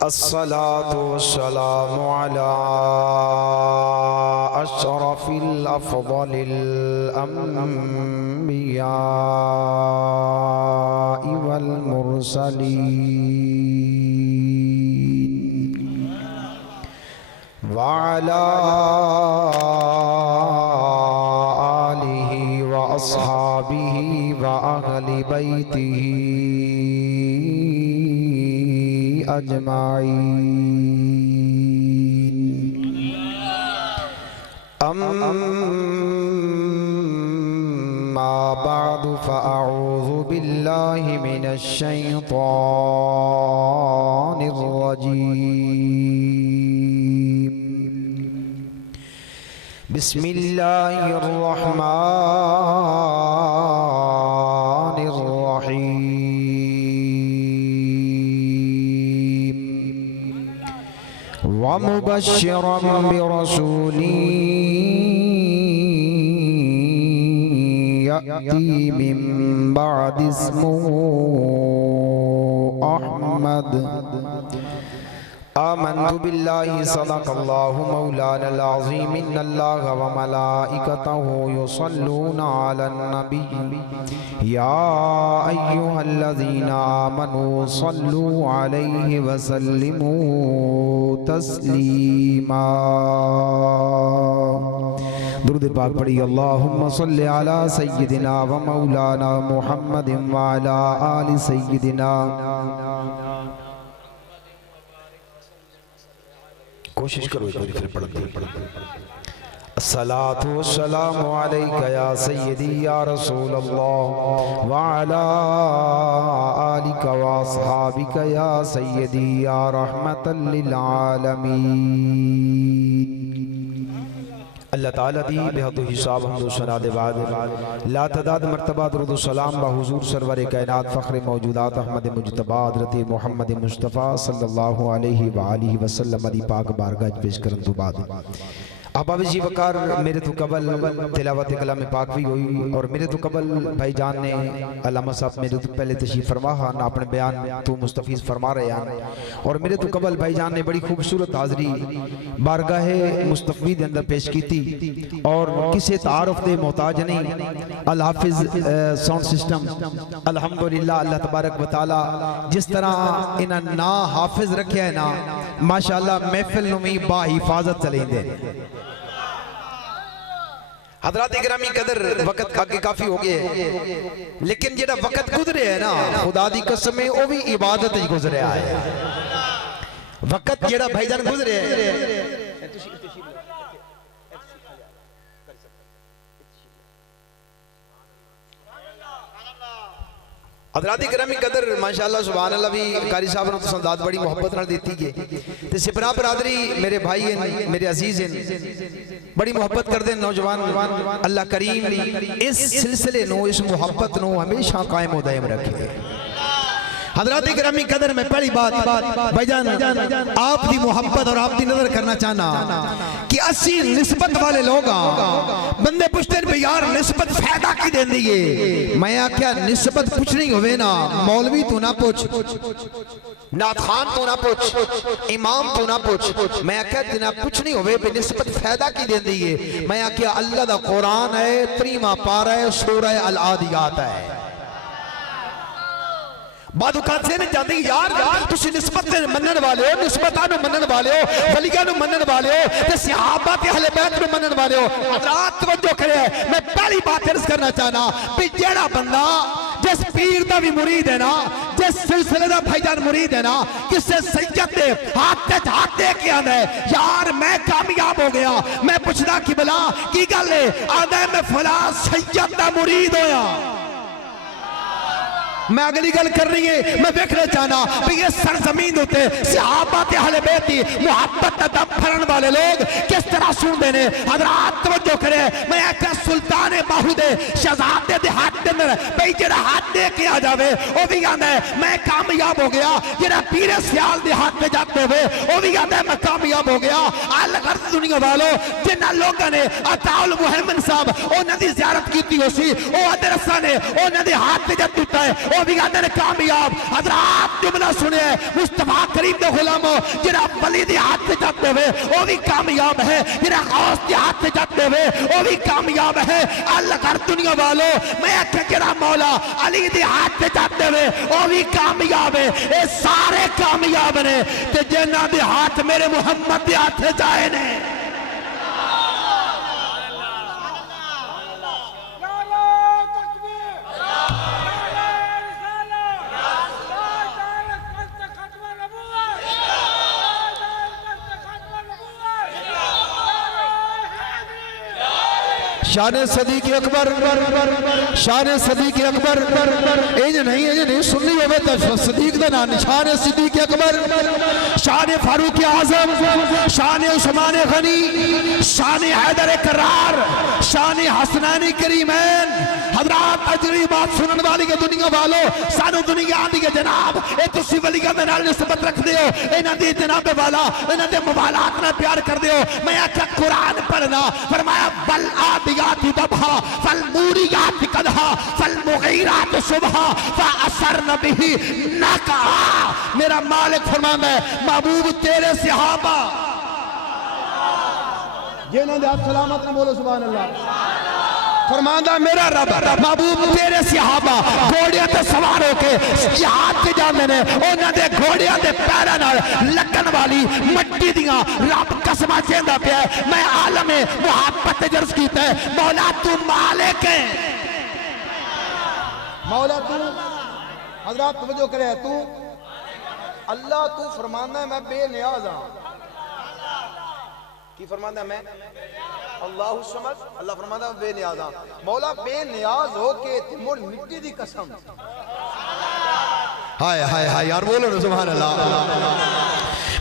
अस्सलातु वस्सलामु अला अशरफिल अफ़ज़लिल अंबिया वल मुरसलीन व अला आलिहि व अस्हाबिहि व अहलि बैतिहि अजमाईन। अम्मा बअदु फ़अऊज़ु बिल्लाहि मिनश शैतानिर रजीम। बिस्मिल्लाहिर रहमानिर रहीम। वमुबश्शिरन बिरसूलिन यअती मिन बअदि इस्मुहु अहमद। आमन्तु बिल्लाहि सदक़ल्लाहु मौलानल अज़ीम। इन्नल्लाह व मलाइकतहु युसल्लूना अलन नबी या अय्युहल्लज़ीना आमनू सल्लू अलैहि व सल्लिमू तस्लीमा। दुरूद पाक पढ़ी। अल्लाहुम्मा सल्लि अला सय्यिदिना व मौलाना मुहम्मदिन व अला आलि सय्यिदिना। कोशिश करो एक बार फिर पढ़ते। अस्सलातु वस्सलामु अलैका या सय्यदी या रसूल अल्लाह व अला आलिका व अस्हाबिका या सय्यदी या रहमतल लिल आलमीन। अल्लाह ताला दी बेहद हिसाब हमदो सना दे बाद ला तदाद मर्तबा दुरूद सलाम बा हुजूर सरवर कायनात फ़ख्र मौजूदात अहमद मुज्तबा हज़रत मोहम्मद मुस्तफ़ा सल्लल्लाहु अलैहि व आलिहि वसल्लम दी पाक बारगाह पेश करन तो बाद अहबाब जी वकार मेरे तो कबल तिलावत कलाम पाक भी हुई और मेरे तो कबल भाईजान ने अल्लामा साहब मेरे तो पहले तशरीफ़ फरमा ना अपने बयान तो मुस्तफ़ीज़ फरमा रहे हैं और मेरे तो कबल भाईजान ने बड़ी खूबसूरत हाज़री बारगाह मुस्तफ़ी के अंदर पेश की थी और किसी तारुफ दे मोहताज नहीं। अल हाफिज़ साउंड सिस्टम अल्हम्दुलिल्लाह अल्लाह तबारक व तआला जिस तरह इन्हें ना हाफिज़ रखे है ना माशाअल्लाह महफिल नूं भी बा हिफाजत चलेंदे। हज़रात इकरामी कदर वक़्त आगे काफ़ी हो गए लेकिन जेड़ा वक़्त गुजरे है ना खुदा दी कसम है वो भी इबादत ही गुजरे है। वक़्त जेड़ा भाईजान गुजरे है हज़रात इकरामी कदर माशाअल्लाह सुभान अल्लाह भी कारी साहब ने संदात बड़ी मोहब्बत नाल देती है ते सिपरा बरादरी मेरे भाई हैं मेरे अजीज हैं बड़ी मोहब्बत करते नौजवान। अल्लाह करीम इस सिलसिले नो इस मोहब्बत नो हमेशा कायम व दायम रखे। हज़रात इकरामी कदर में पहली बात भाईजान आप दी मोहब्बत और आप दी नजर करना चाहना कि असी निस्बत वाले लोग बंदे पूछते हैं यार निस्बत फायदा की देंदी है। मैं आख्या निस्बत कुछ नहीं होवे ना मौलवी तो ना पूछ नात खान तो ना पूछ इमाम तो ना पूछ। मैं आख्या जना कुछ नहीं होवे निस्बत फायदा की देंदी है। मैं आख्या अल्लाह दा कुरान है 3वां पारा है सूरह अल आदियात है। बादुकात से नहीं जाती यार तुसी निस्बत मनन वाले हो निस्बतां नु मनन वाले हो वलियां नु मनन वाले हो ते सहाबा ते अहले बैत नु मनन वाले हो। हज़रात तवज्जो करे मैं पहली बात अर्ज करना चाहना कि जेड़ा बंदा जिस पीर दा भी मुरीद है ना जिस सिलसिले दा भाईजान मुरीद है ना किसे सैयद दे हाथ दे के आंदा है यार मैं कामयाब हो गया। मैं पूछदा कि भला की गल है आंदा मैं फलां सैयद दा मुरीद होया। मैं अगली गल कर रही है मैं देखना चाहना कि ये सरजमीन होते सहाबा ते अहले बैत दी मोहब्बत दा दम फड़न वाले लोग किस तरह सुनते ने। हज़रात तवज्जो करे मैं आख्या सुल्तान बाहू दे शहजादे दे हाथ दे अंदर भाई जेड़ा हाथ दे के आ जावे वो भी आंदा है मैं कामयाब हो गया। जेड़ा पीरे सियाल दे हाथ पे जाते हुए वो भी आंदा है मैं कामयाब हो गया। अल गर्द दुनिया वालों जिन्हां लोगों ने अताउल मुहम्मद साहब उन्हां दी ज़ियारत कीती होसी ओ अदरसा ने उन्हां दे हाथ पे जब टूटा है वो भी कहते हैं कामयाब। हज़रात जुमला सुने मुस्तफा करीम दे गुलामो जिहड़ा वली दे हाथ ते जाते हुए वो भी कामयाब है, जिहड़ा गौस दे हाथ ते जाते हुए वो भी कामयाब है। अल्लाह कर दुनिया वालों मैं आख्या जिहड़ा मौला अली दे हाथ ते जाते हुए वो भी कामयाब है। ये सारे कामयाब ने ते जिन्हां दे हाथ मेरे मुहम्मद दे हाथ जाए ने। शान सदीक अकबर, शान सदीक अकबर इंज नहीं सुननी होवे तो सदीक दा नाम शान सदीक अकबर, शान फारूक आजम, शान उस्मान गनी, शान हैदर करार, शान हसनैनी करीमैन। हज़रात अजरी बात सुनने वाली के दुनिया वालों सानू दुनिया आंदी के जनाब ए तुसी वलियां दे नाल निस्बत रखदे हो, इन्हां दी जनाब वाला इन्हां दे मुबालात नाल प्यार करदे हो। मैं आख्या कुरान पढ़ना फरमाया बल आदियात दबहा फल मूरियात कदहा फल मुगीरात सुबहा फअसरन बिही नका। मेरा मालिक फरमांदा है महबूब तेरे सहाबा जिन्हां दे हाथ सलामत ने बोलो सुभान अल्लाह। फरमांदा मेरा रब महबूब तेरे सहाबा घोड़ियां ते सवार होके जिहाद ते जांदे ने, उन्हां दे घोड़ियां दे पैरां नाल लगन वाली मट्टी दियां रब कसमां चेंदा पिया। मैं आलम मुहब्बत जर्ज कीता है मौला तू मालिक है, मौला तू। हज़रात तवज्जो करे तू अल्लाह तू फरमांदा है मैं बेनियाज हां। की फरमांदा मैं अल्लाह समझ अल्लाह फरमांदा बेनियाज हां। मौला बेनियाज होके ते मुड़ मिट्टी दी कसम। हाय हाय हाय यार बोलो ना सुभान अल्लाह।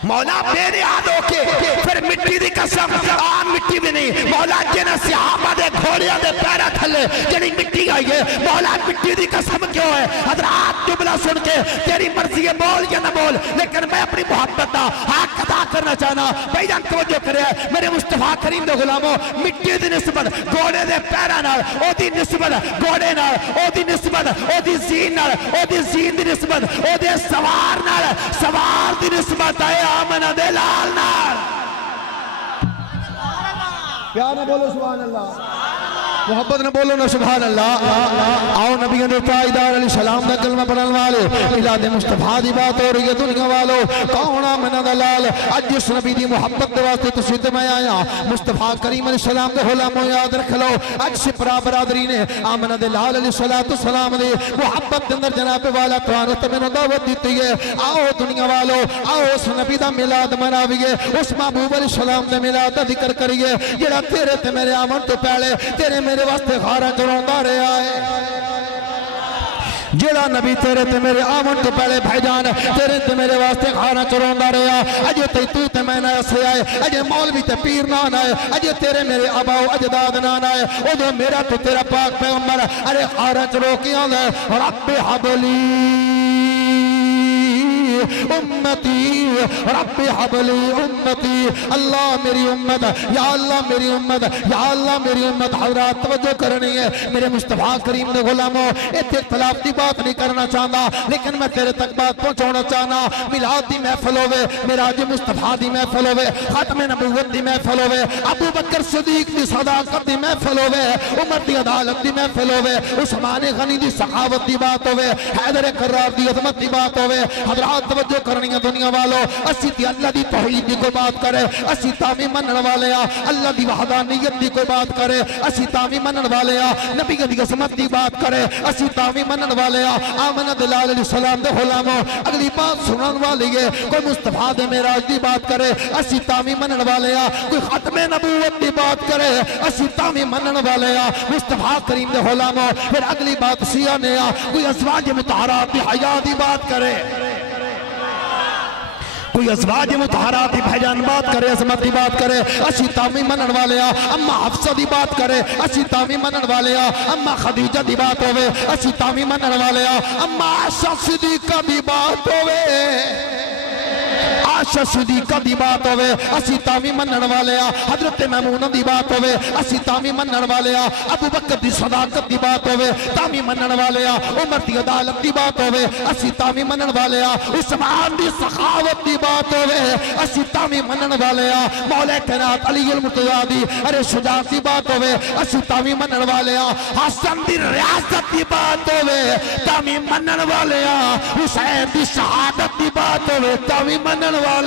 मौला बेनियाज होके फिर मिट्टी दी कसम आम मिट्टी भी नहीं। मौला जिन्हां सहाबा दे घोड़ियां दे पैरां थल्ले जिहड़ी मिट्टी आई है मौला मिट्टी दी कसम क्यों है। हज़रात जुमला सुन के तेरी मर्जी है बोल या ना बोल, लेकिन मैं अपनी मोहब्बत का हक अदा करना चाहना। भाईजान तवज्जो करे मेरे मुस्तफा करीम दे गुलामो मिट्टी दी निस्बत घोड़े दे पैरां नाल ओदी निस्बत घोड़े नाल ओदी निस्बत ओदी जीन नाल ओदी जीन दी निस्बत ओदे सवार नाल सवार दी निस्बत है आमना दे लाल नाल। प्यार ने बोलो सुभान अल्लाह, मोहब्बत ने बोलो ना सुभान अल्लाह। आओ नबी ने ताजदार अलैहि सलाम दा कलमा पढ़न वाले मिलाद मुस्तफा दी बात हो रही है दुनिया वालों। कौन आमना दा लाल अज जिस नबी दी मोहब्बत दे वास्ते तुसी ते मैं आया मुस्तफा करीम अलैहि सलाम दे गुलामो याद रख लो। अज सिपरा बरादरी ने आमना दे लाल अलैहि सलातो सलाम दी मोहब्बत दे अंदर जनाब वाला तुहानू ते मैनू दावत दी है। आओ दुनिया वालों आओ उस नबी दा मिलाद मनाविए, उस महबूब अलैहि सलाम दे मिलाद दा जिक्र करिए जेड़ा तेरे ते मेरे आमन तो पहले तेरे मेरे वास्ते खारा करवांदा रहा है। जेड़ा नबी तेरे ते मेरे आमन तो पहले भाईजान तेरे ते मेरे वास्ते खाना करवांदा रहा। अजे तू ते मैं ना से आए, अजे मौलवी ते पीर ना आए, अजे तेरे मेरे अबाओ अजदाद ना आए, उदो मेरा तो तेरा पाक पैगंबर अरे खारा चलो के आंदा रब्बे हबली उम्मती रब्बी हबली उम्मती। अल्लाह मेरी उम्मत या अल्लाह मेरी उम्मत या अल्लाह मेरी उम्मत। हज़रात तवज्जो करनी है मेरे मुस्तफा करीम दे गुलामो इत्थे इख्तिलाफ की बात नहीं करना चाहता, लेकिन मैं तेरे तक बात पहुंचाना चाहना। मिलाद दी महफिल होवे, मिराज मुस्तफा दी महफिल होवे, खत्म नबूवत दी महफिल होवे, अबू बकर सिद्दीक दी सदाकत दी महफिल होवे, उमर दी अदालत दी महफिल होवे, उस्मान गनी दी सखावत दी बात होवे, हैदर करार दी अजमत दी बात होवे। हज़रात तवज्जो करनी है दुनिया वालों। असी ते अल्लाह दी तौहीद दी कोई बात करे, असी तावी मनन वाले आ अल्लाह दी वहदानियत दी कोई बात करे, असी तावी मनन वाले आ नबी दी असमत दी बात करे, असी तावी मनन वाले आ आमना दे लाल अलैहि सलाम दे गुलामो। अगली बात सुनन वाली है कोई मुस्तफा दे मेराज दी बात करे, असी तावी मनन वाले आ। कोई खत्मे नबूवत दी बात करे, असी तावी मनन वाले आ मुस्तफा करीम दे गुलामो। फिर अगली बात सिया ने आ कोई अज़वाज मुतहरात दी हया दी बात करे, कोई अज़वाज मुतहरात दी भाईजान बात करे, अज़मत दी बात करे, असी तावी मनन वाले आ। अम्मा हफ्सा दी बात करे, असी तावी मनन वाले आ। अम्मा खदीजा दी बात होवे, असी तावी मनन वाले आ। अम्मा आयशा सिद्दीका दी बात होवे, आयशा सिद्दीका दी बात होवे असी तावी मनण वाले आ, हजरत मैमूना दी बात होवे असी तावी मनण वाले आ, अबू बकर दी सदाकत दी बात होवे तावी मनण वाले आ, उमर दी अदालत दी बात होवे असी तावी मनण वाले आ, उस्मान दी सखावत दी बात होवे असी तावी मनण वाले आ, मौला कायनात अली अल मुर्तज़ा दी अरे शुजाअत दी बात होवे असी तावी मनण वाले आ, हसन दी रियासत दी बात होवे तावी मनण वाले आ, हुसैन दी शहादत दी बात होवे तावी मनण वाले आ।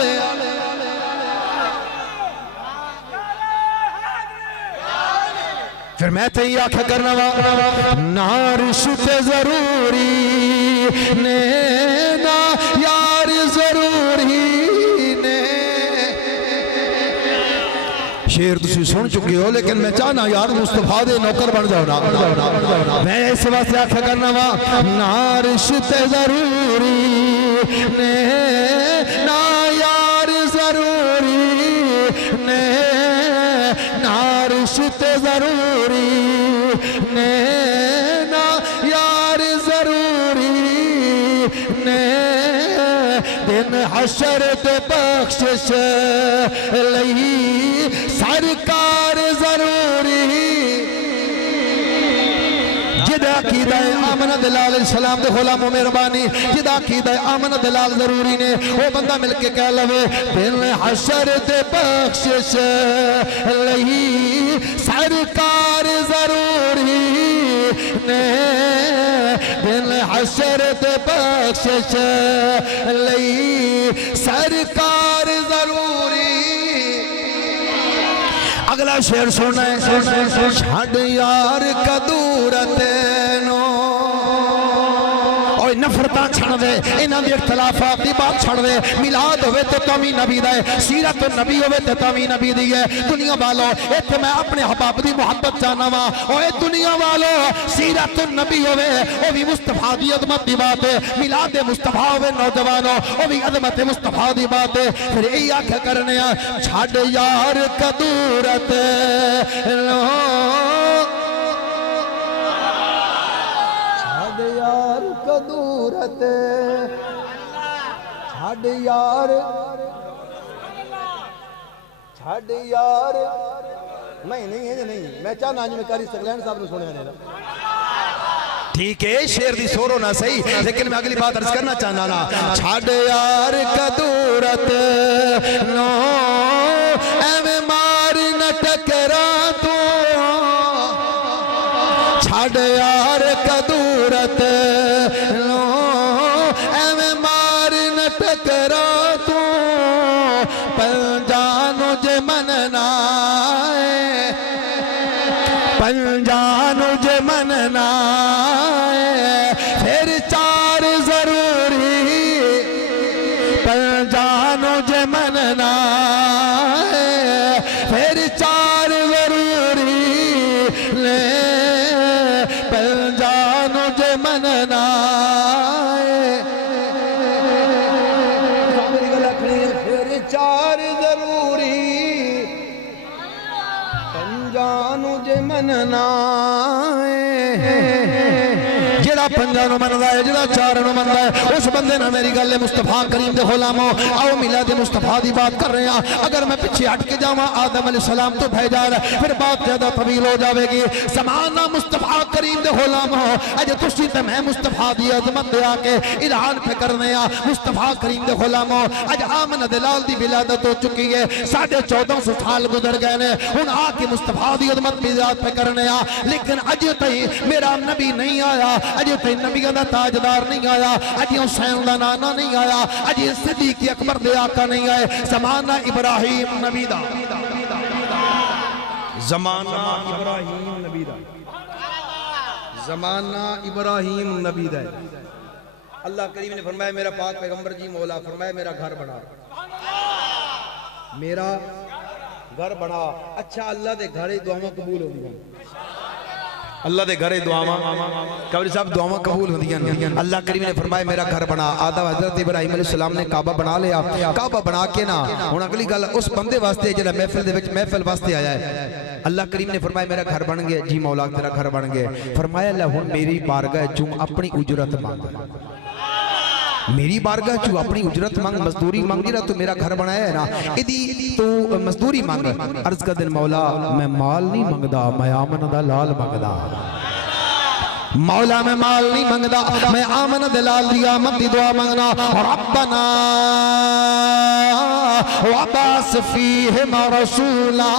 फिर मैं तो ये आख्या करना वा नारिश ते जरूरी ने ना यार जरूरी ने। शेर तुसी सुन चुके हो लेकिन मैं चाहना यार मुस्तफा दे नौकर बन जाओ ना, मैं इस वास्ते आख्या करना वा नारिश ते जरूरी ने ना यार जरूरी ने, नारिश ते जरूरी ने ना यार जरूरी ने, दिन हशर ते बख्शिश लई सरकार जरूरी। जिदा कीदा आमना दलाल सलाम दे गुलामो मेहरबानी जिदा कीदा आमना दलाल जरूरी ने वो बंदा मिलके कह लवे दिल हशर ते बख्शिश लई सरकार जरूरी ने, दिल हशर ते बख्शिश लई सरकार जरूरी। अगला शेर सुनना है छड़ यार कदूरत नो और नफरता छड़ दे इन्हां दे इख्तलाफात दी बात छड़ दे, मिलाद होवे तो तवी नबी दा है, सीरत नबी होवे तो तवी नबी दी है। दुनिया वालों इत्थे मैं अपने हबाब दी मोहब्बत चाहना वा, ओए दुनिया वालों सीरत नबी होवे ओ भी मुस्तफा दी अजमत दी बात है, मिलाद मुस्तफा होवे नौजवानों ओ भी अजमत मुस्तफा दी बात है। फिर यही आख्या करने आ छड़ यार कदूरत लो यार कदूरत छड़ यार नहीं मैं चाहना अज मैं कारी सकलैन साहब ने सुनिया नहीं। ठीक है शेर दी सोरो ना सही लेकिन मैं अगली बात अर्ज करना चाहना ना छड़ यार कदूरत नो एवें मार न टकरा तू, छड़ यार कदूरत लो एवें मार न टकरा तू, पंजानो जे मनना पंजानो जे मनना फिर चार जरूरी, पंजानो जे मनना फिर चार जरूरी ले, पंजानो जे मनना फिर चार जरूरी, पंजानो जे मनना जेड़ा पंजानो मनदा है जेड़ा चारों मनदा है उस बंदे ना मेरी गल मुस्तफा करीम दे गुलामो आओ मिलाद मुस्तफा दी बात कर रहे हैं। अगर मैं पीछे हट के जावा आदम अलैहिस्सलाम तो भेजा फिर बात ज्यादा तवील हो जाएगी। ज़माना मुस्तफा करीम दे गुलामो अज तुसी ते मैं मुस्तफा दी अजमत दे आके ऐलान पे करने आ मुस्तफा करीम दे गुलामो अज आमना दलाल दी विलादत हो चुकी है, 1450 साल गुजर गए ने, हुन आके मुस्तफा दी अजमत की याद पे करने आ, लेकिन अज तई मेरा नबी नहीं आया, अजे तई नबियों दा ताजदार नहीं आया, अजे हुसैन दा नाना नहीं आया, अजे सिद्दीक अकबर दे आका नहीं आए। ज़माना इब्राहिम नबी दा, ज़माना इब्राहिम नबी दा, ज़माना इब्राहिम नबी दा। अल्लाह करीम ने फरमाया मेरा पाक पैगंबर जी मौला फरमाया मेरा घर बना, मेरा घर बना। अच्छा अल्लाह दे घरे दुआवां कबूल होंदियां, अल्लाह दे घरे दुआवां कबरी साहब दुआवां कबूल होंदियां। अल्लाह करीम ने फरमाया मेरा घर बना। आदम हजरत इब्राहिम अलैहिस्सलाम ने काबा बना लिया, काबा बना के ना हुन अगली गल उस बंदे वास्ते जेड़ा महफिल दे विच महफिल वास्ते आया है। अल्लाह करीम ने फरमाया मेरा घर बन गया जी मौला तेरा घर बन गया। फरमाया ला हुन मेरी बारगाह चूं अपनी उजरत मांग, मेरी बारगाह चू अपनी उजरत मंग, मजदूरी मंग, जरा तू मेरा घर बनाया है ना इदी तू मजदूरी मंग। अर्ज कर दिन मौला मैं माल नहीं मंगदा, मैं आमन दा लाल मंगदा। मौला मैं माल नहीं मंगदा, मैं आमन दे लाल दी आमद दी दुआ मंगना। रब्बना वबास फीहिम रसूला,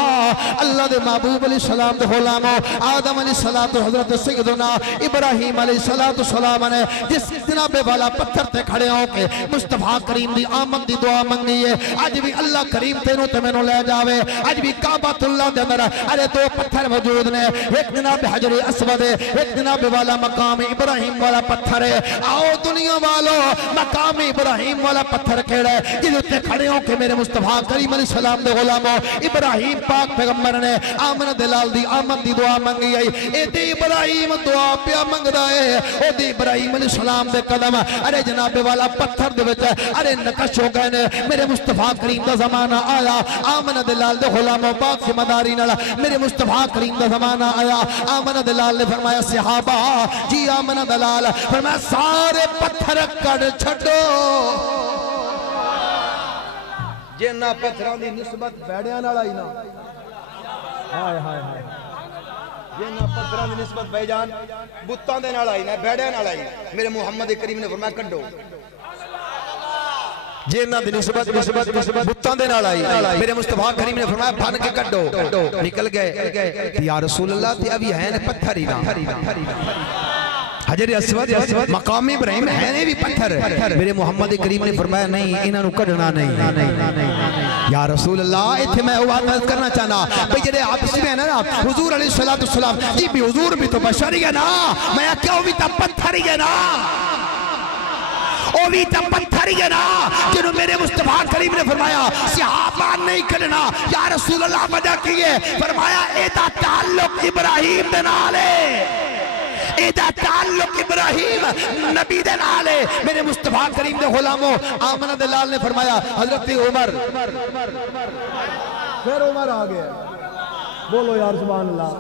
अल्लाह दे महबूब अलैहि सलाम दे गुलामो आदम अलैहि सलातो हजरत सैयदना इब्राहिम अलैहि सलातो सलाम ने जिस जनाबे वाला पत्थर ते खड़े होके मुस्तफा करीम दी आमद दी दुआ मंगी है, अज भी अल्लाह करीम तेनू ते मैनू ले जावे। अज भी काबतुल्लाह दे अंदर अरे दो पत्थर मौजूद ने, एक जनाब हजर अस्वद है, एक जनाब वाला मकाम इब्राहिम वाला पत्थर है। आओ दुनिया वालों मकाम इब्राहिम वाला पत्थर केड़ा है जिदे उत्ते खड़े होके मेरे मुस्तफा करीम अलैहि सलाम दे गुलामो इब्राहिम पाक पैगंबर ने आमन दे लाल दी आमद दी दुआ मंगी आई। एदे इब्राहिम दुआ पिया मंगदा है, ओदे इब्राहिम अलैहि सलाम दे कदम अरे जनाबे वाला पत्थर दे विच अरे नकश हो गए ने। मेरे मुस्तफा करीम दा जमाना आया, आमन दे लाल दे गुलामो पाक जिम्मेदारी नाल मेरे मुस्तफा करीम दा जमाना आया। आमन दे लाल ने फरमाया सहाबा जी आमन दे लाल फरमाया सारे पत्थर कट छड्डो। जिन्ना पत्थरों की निस्बत बैड़ियां नाल आई ना, हाय हाय हाय, जिन्ना पत्थरों की निस्बत भाईजान बुत्तां दे नाल आई ना, बैड़ियां नाल आई, मेरे मुहम्मद करीम ने फरमाया कड्डो। जिन्ना दी निस्बत बुत्तां दे नाल आई, मेरे मुस्तफा करीम ने फरमाया फन के कड्डो। निकल गए या रसूल अल्लाह ते अभी है ने पत्थर ही ना। हजर अस्वद मकाम इब्राहिम है ने भी पत्थर। मेरे मोहम्मद करीम ने फरमाया नहीं इन्हां नु कढना नहीं। या रसूल अल्लाह इथे मैं बात करना चाहना भाई जेडे आपस में है ना हुजूर अलैहि सलातु सलाम जी भी हुजूर भी तो बशर ही है ना, मैं क्यों भी तो पत्थर ही है ना, ओ भी तो पत्थर ही है ना। जिन्हों मेरे मुस्तफा करीम ने फरमाया सहाबा नहीं कढना। या रसूल अल्लाह वजह की है, फरमाया एदा ताल्लुक इब्राहिम दे नाल है, एदा ताल्लुक इब्राहिम नबी दे नाल है। मेरे मुस्तफा करीम दे गुलामो आमना दे लाल ने फरमाया हजरत उमर, फिर उमर आ गया, बोलो यार सुभान अल्लाह।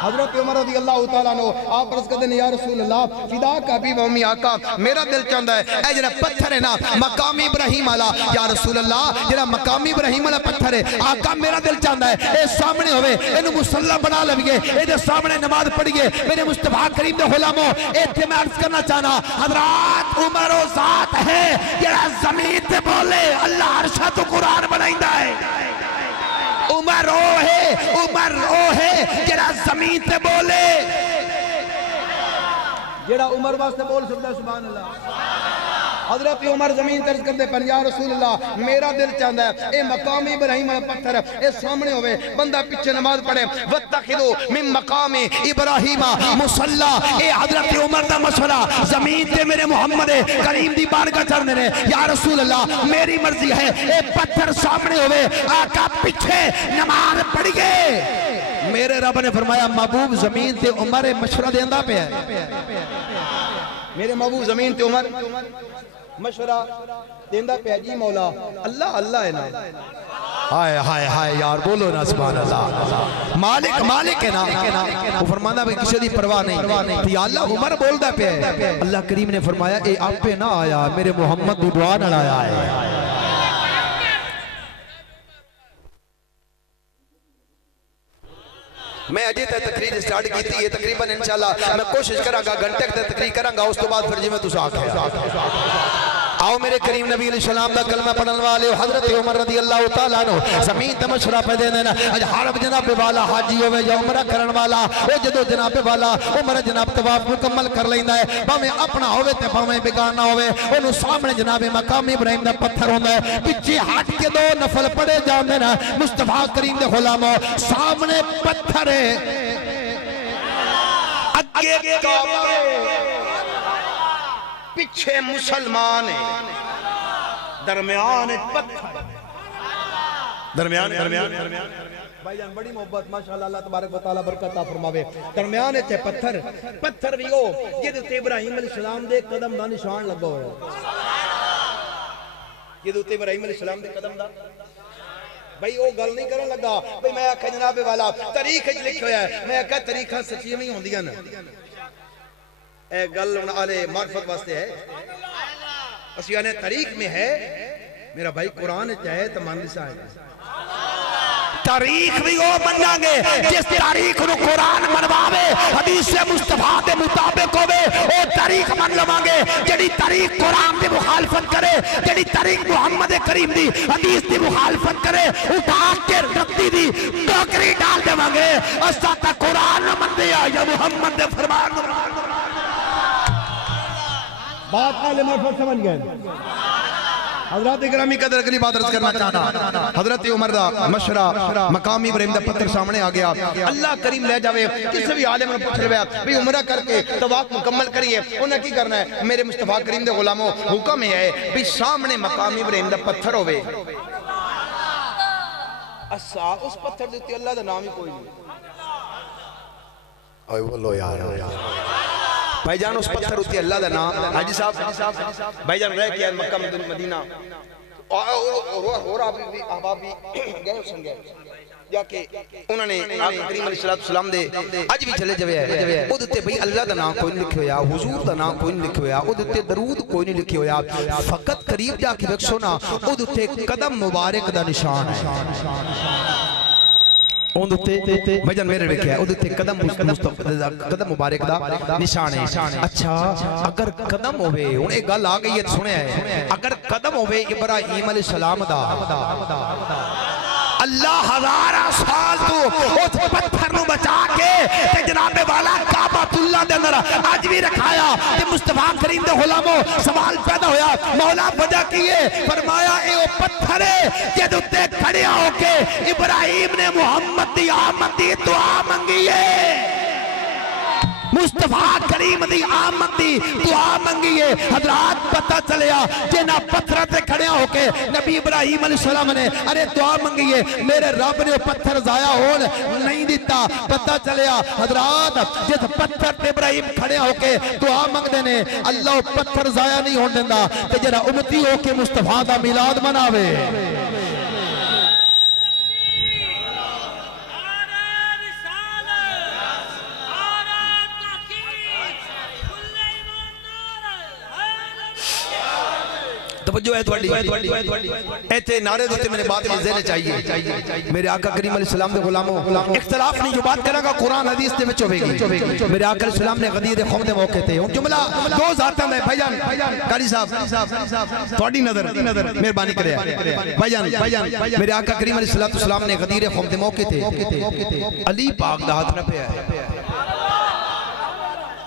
हजरत उमर रज़ी अल्लाह तआला अन्हु आप अर्ज करते हैं या रसूल अल्लाह फिदा का भी मम्मी आका मेरा दिल चाहता है ए जरा पत्थर है ना मकाम इब्राहिम वाला, या रसूल अल्लाह जरा मकाम इब्राहिम वाला पत्थर है आका मेरा दिल चाहता है ए सामने होवे, इन्हू मुसल्ला बना लविए, ए सामने नमाज पढ़िए। मेरे मुस्तफा करीम दे गुलामो इत्थे मैं अर्ज करना चाहना हजरत उमर ओ जात है जरा जमीन ते बोले अल्लाह अर्श तो कुरान बनाइंदा है। उमर ओ है जरा जमीन ते बोले, जरा उमर वास्ते बोल सकता सुभान अल्लाह। हजरत उमर जमीन तर्ज करते पर या रसूल अल्लाह मेरा दिल चाहता है ए मकाम इब्राहिम वाला पत्थर ए सामने होवे, बंदा पीछे नमाज पढ़े, वत्तखिदु मिन मकाम इब्राहिम मुसल्ला। ए हजरत उमर दा मशवरा जमीन ते मेरे मोहम्मद करीम दी बारगाह चढ़ने ने। या रसूल अल्लाह मेरी मर्जी है ए पत्थर सामने होवे, आका पीछे नमाज पढ़िए। मेरे रब ने फरमाया महबूब जमीन ते उमर मशवरा देंदा पे, मेरे महबूब जमीन ते उमर मशवरा देंदा पे जी मौला अल्लाह अल्लाह है ना। हाय हाय हाय यार बोलो ना सुभान अल्लाह। मालिक मालिक है ना, वो फरमांदा भाई किसी दी परवाह नहीं थी, अल्लाह उमर बोलदा पे। अल्लाह करीम ने फरमाया ए आपे ना आया, मेरे मोहम्मद दी दुआ नाल आया है। मैं अजय तक तकरीर स्टार्ट की थी, तकरीबन इंशाल्लाह मैं कोशिश करांगा घंटे तक तकरीर करांगा, उस तो बाद फिर जिवें तुसीं आखिया। आओ मेरे करीम नबी अलैहि सलाम दा कलमा पढ़न वाले हजरत उमर रज़ी अल्लाह तआला अन्हु जमीन ते मशवरा पे देंदे ने। अज हर जनाबे वाला हाजी होवे या उमरा करन वाला ओ जदों जनाबे वाला उमर जनाब तवाफ मुकम्मल कर लैंदा है, भावें अपना होवे ते भावें बेगाना होवे, ओनू सामने जनाबे मकाम इब्राहिम दा पत्थर होंदा है, पीछे हट के दो नफल पढ़े जांदे ने। मुस्तफा करीम दे गुलामो सामने पत्थर है, अगे काबा पीछे मुसलमान है, दरमियान पत्थर, दरमियान भाईजान बड़ी मोहब्बत माशाअल्लाह अल्लाह तबारक व तआला बरकत अता फरमावे। दरमियान है पत्थर भी हो जिहदे ते इब्राहिम अलैहिस्सलाम दे कदम दा निशान लगा होया, जिहदे ते इब्राहिम अलैहिस्सलाम दे कदम दा भाई वो गल नहीं करन लगा भाई मैं आख्या जनाबे वाला तारीख च लिखिया होया है, मैं आख्या तारीखां सच्चियां नहीं होंदियां न, ए गल हुण आले मार्फत वास्ते है। असि आने तारीख में है मेरा भाई कुरान चाहे तो मान सा है तारीख भी वो मनांगे जिस तारीख नु कुरान मनवावे हदीस से मुस्तफा के मुताबिक होवे ओ तारीख मन लवांगे जेडी तारीख कुरान की मुखालफत करे जेडी तारीख मुहम्मद करीम दी हदीस की मुखालफत करे उठा के रत्ती दी नौकरी डाल देवांगे असा ता कुरान न मनदे या मुहम्मद दे फरमान बात आले मरफत समझ गए हजरत इकरामी कदर अगली बात अर्ज करना चाहता हजरत उमर दा मशरा मकाम इब्राहिम दा पत्थर सामने आ गया अल्लाह करीम ले जावे किसी भी आलिम ने पूछ लिया भाई उमरा करके तवाफ मुकम्मल करिए उन्हें की करना है मेरे मुस्तफा करीम दे गुलामों हुक्म है भी सामने मकाम इब्राहिम दा पत्थर होवे असा उस पत्थर दे उत्ते अल्लाह दा नाम ही कोई नहीं ओए बोलो यार भाईजान उस पत्थर उत्ते अल्लाह दा नाम हाजी साहब भाईजान रह के मक्का मदीना और आप भी अहबाब भी गए संगे जाके उन्होंने आका करीम अलैहि सलाम दे आज भी चले जावे ओदे ते भाई अल्लाह दा नाम कोई नहीं लिखे होया हुजूर दा नाम कोई नहीं लिखे होया ओदे ते दरूद कोई नहीं लिखे होया फकत करीब जाके देखो ना ओदे ते कदम मुबारक दा निशान है भजन मेरे वेख्या कदम कदम मुबारक दा निशान है अच्छा अगर कदम होवे हुन एक गल आ गई है सुनिया है अगर कदम होवे इब्राहिम अलैहि सलाम दा अल्लाह हजारा साल तो उस पत्थर नु बचा के ते जनाबे वाला काबतुल्लाह दे अंदर आज भी रखाया ते मुस्तफा करीम दे गुलामो सवाल पैदा होया मौला वजह की है फरमाया ए ओ पत्थर है जिद उत्ते खड़े होके इब्राहिम ने मोहम्मद दी आमद दी दुआ मंगी है मुस्तफा करीम दी आमद दी दुआ मंगी है हजरात पता चलिया जिन्ना पत्थर ते खड़े होके नबी इब्राहिम अलैहिस्सलाम ने अरे दुआ मंगी है मेरे रब ने पत्थर जाया होन नहीं दिता पता चलिया हजरात जिस पत्थर ते इब्राहिम खड़े होके दुआ मंगदे ने अल्लाह पत्थर जाया नहीं होन दिंदा ते जरा उम्मती होके मुस्तफा दा मिलाद मनावे तवज्जो है थोड़ी ऐसे नारे देते मेरे बात में ज़हन चाहिए मेरे आका करीम अलैहि सलाम दे गुलामों इख्तिलाफ नहीं जो बात करेगा कुरान हदीस दे विच होवेगी मेरे आका अलैहि सलाम ने गदीर खौफ दे मौके ते हुन जुमला दो जाता में भाईजान कारी साहब थोड़ी नजर मेहरबानी करे भाईजान मेरे आका करीम अलैहि सलाम ने गदीर खौफ दे मौके ते अली पाक दा हाथ न पे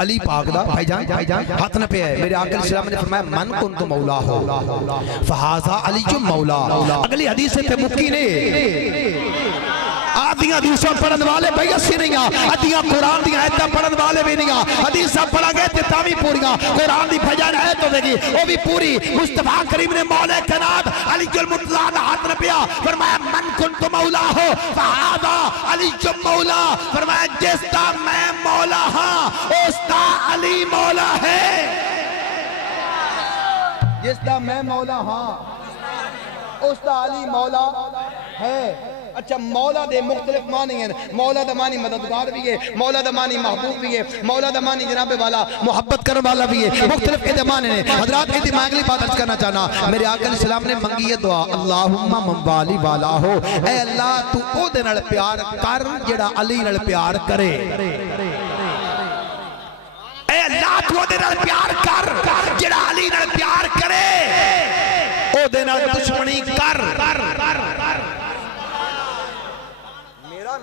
अली पाक दा भाईजान हाथ न पे है मेरे आका अलैहि ने फरमाया मन कुन तो मौला हो फहाजा अली जो मौला अगली हदीस से मुक्की ने आदियां हदीसां पढ़न वाले भाई असि नहीं आदियां कुरान दी आयतां पढ़न वाले भी नहीं हदीसां पढ़ांगे ते तावी पूरीआं कुरान दी भजन आयत होवेगी वो भी पूरी मुस्तफा करीम ने मौला कायनात अली जुल मुतला दा हाथ न पिया फरमाया मन कुन तो मौला हो फहाजा अली जो मौला फरमाया जिसदा मैं मौला हां उसदा अली मौला है जिसदा मैं मौला हां उसदा अली मौला है अच्छा मौला दे मुख्तलिफ मानी हैं मौला दा मानी मददगार भी है मौला दा मानी महबूब भी है मौला दा मानी जनाबे वाला मोहब्बत करने वाला भी है मुख्तलिफ के माने ने हजरात की मैं अगली बात अर्ज करना चाहना मेरे आका अलैहि सलाम ने मंगी है दुआ अल्लाहुम्मा मवाली वाला हो ए अल्लाह तू ओदे नाल प्यार कर जेड़ा अली नाल प्यार करे ए अल्लाह तू ओदे नाल प्यार कर जेड़ा अली नाल प्यार करे ओदे नाल दुश्मनी कर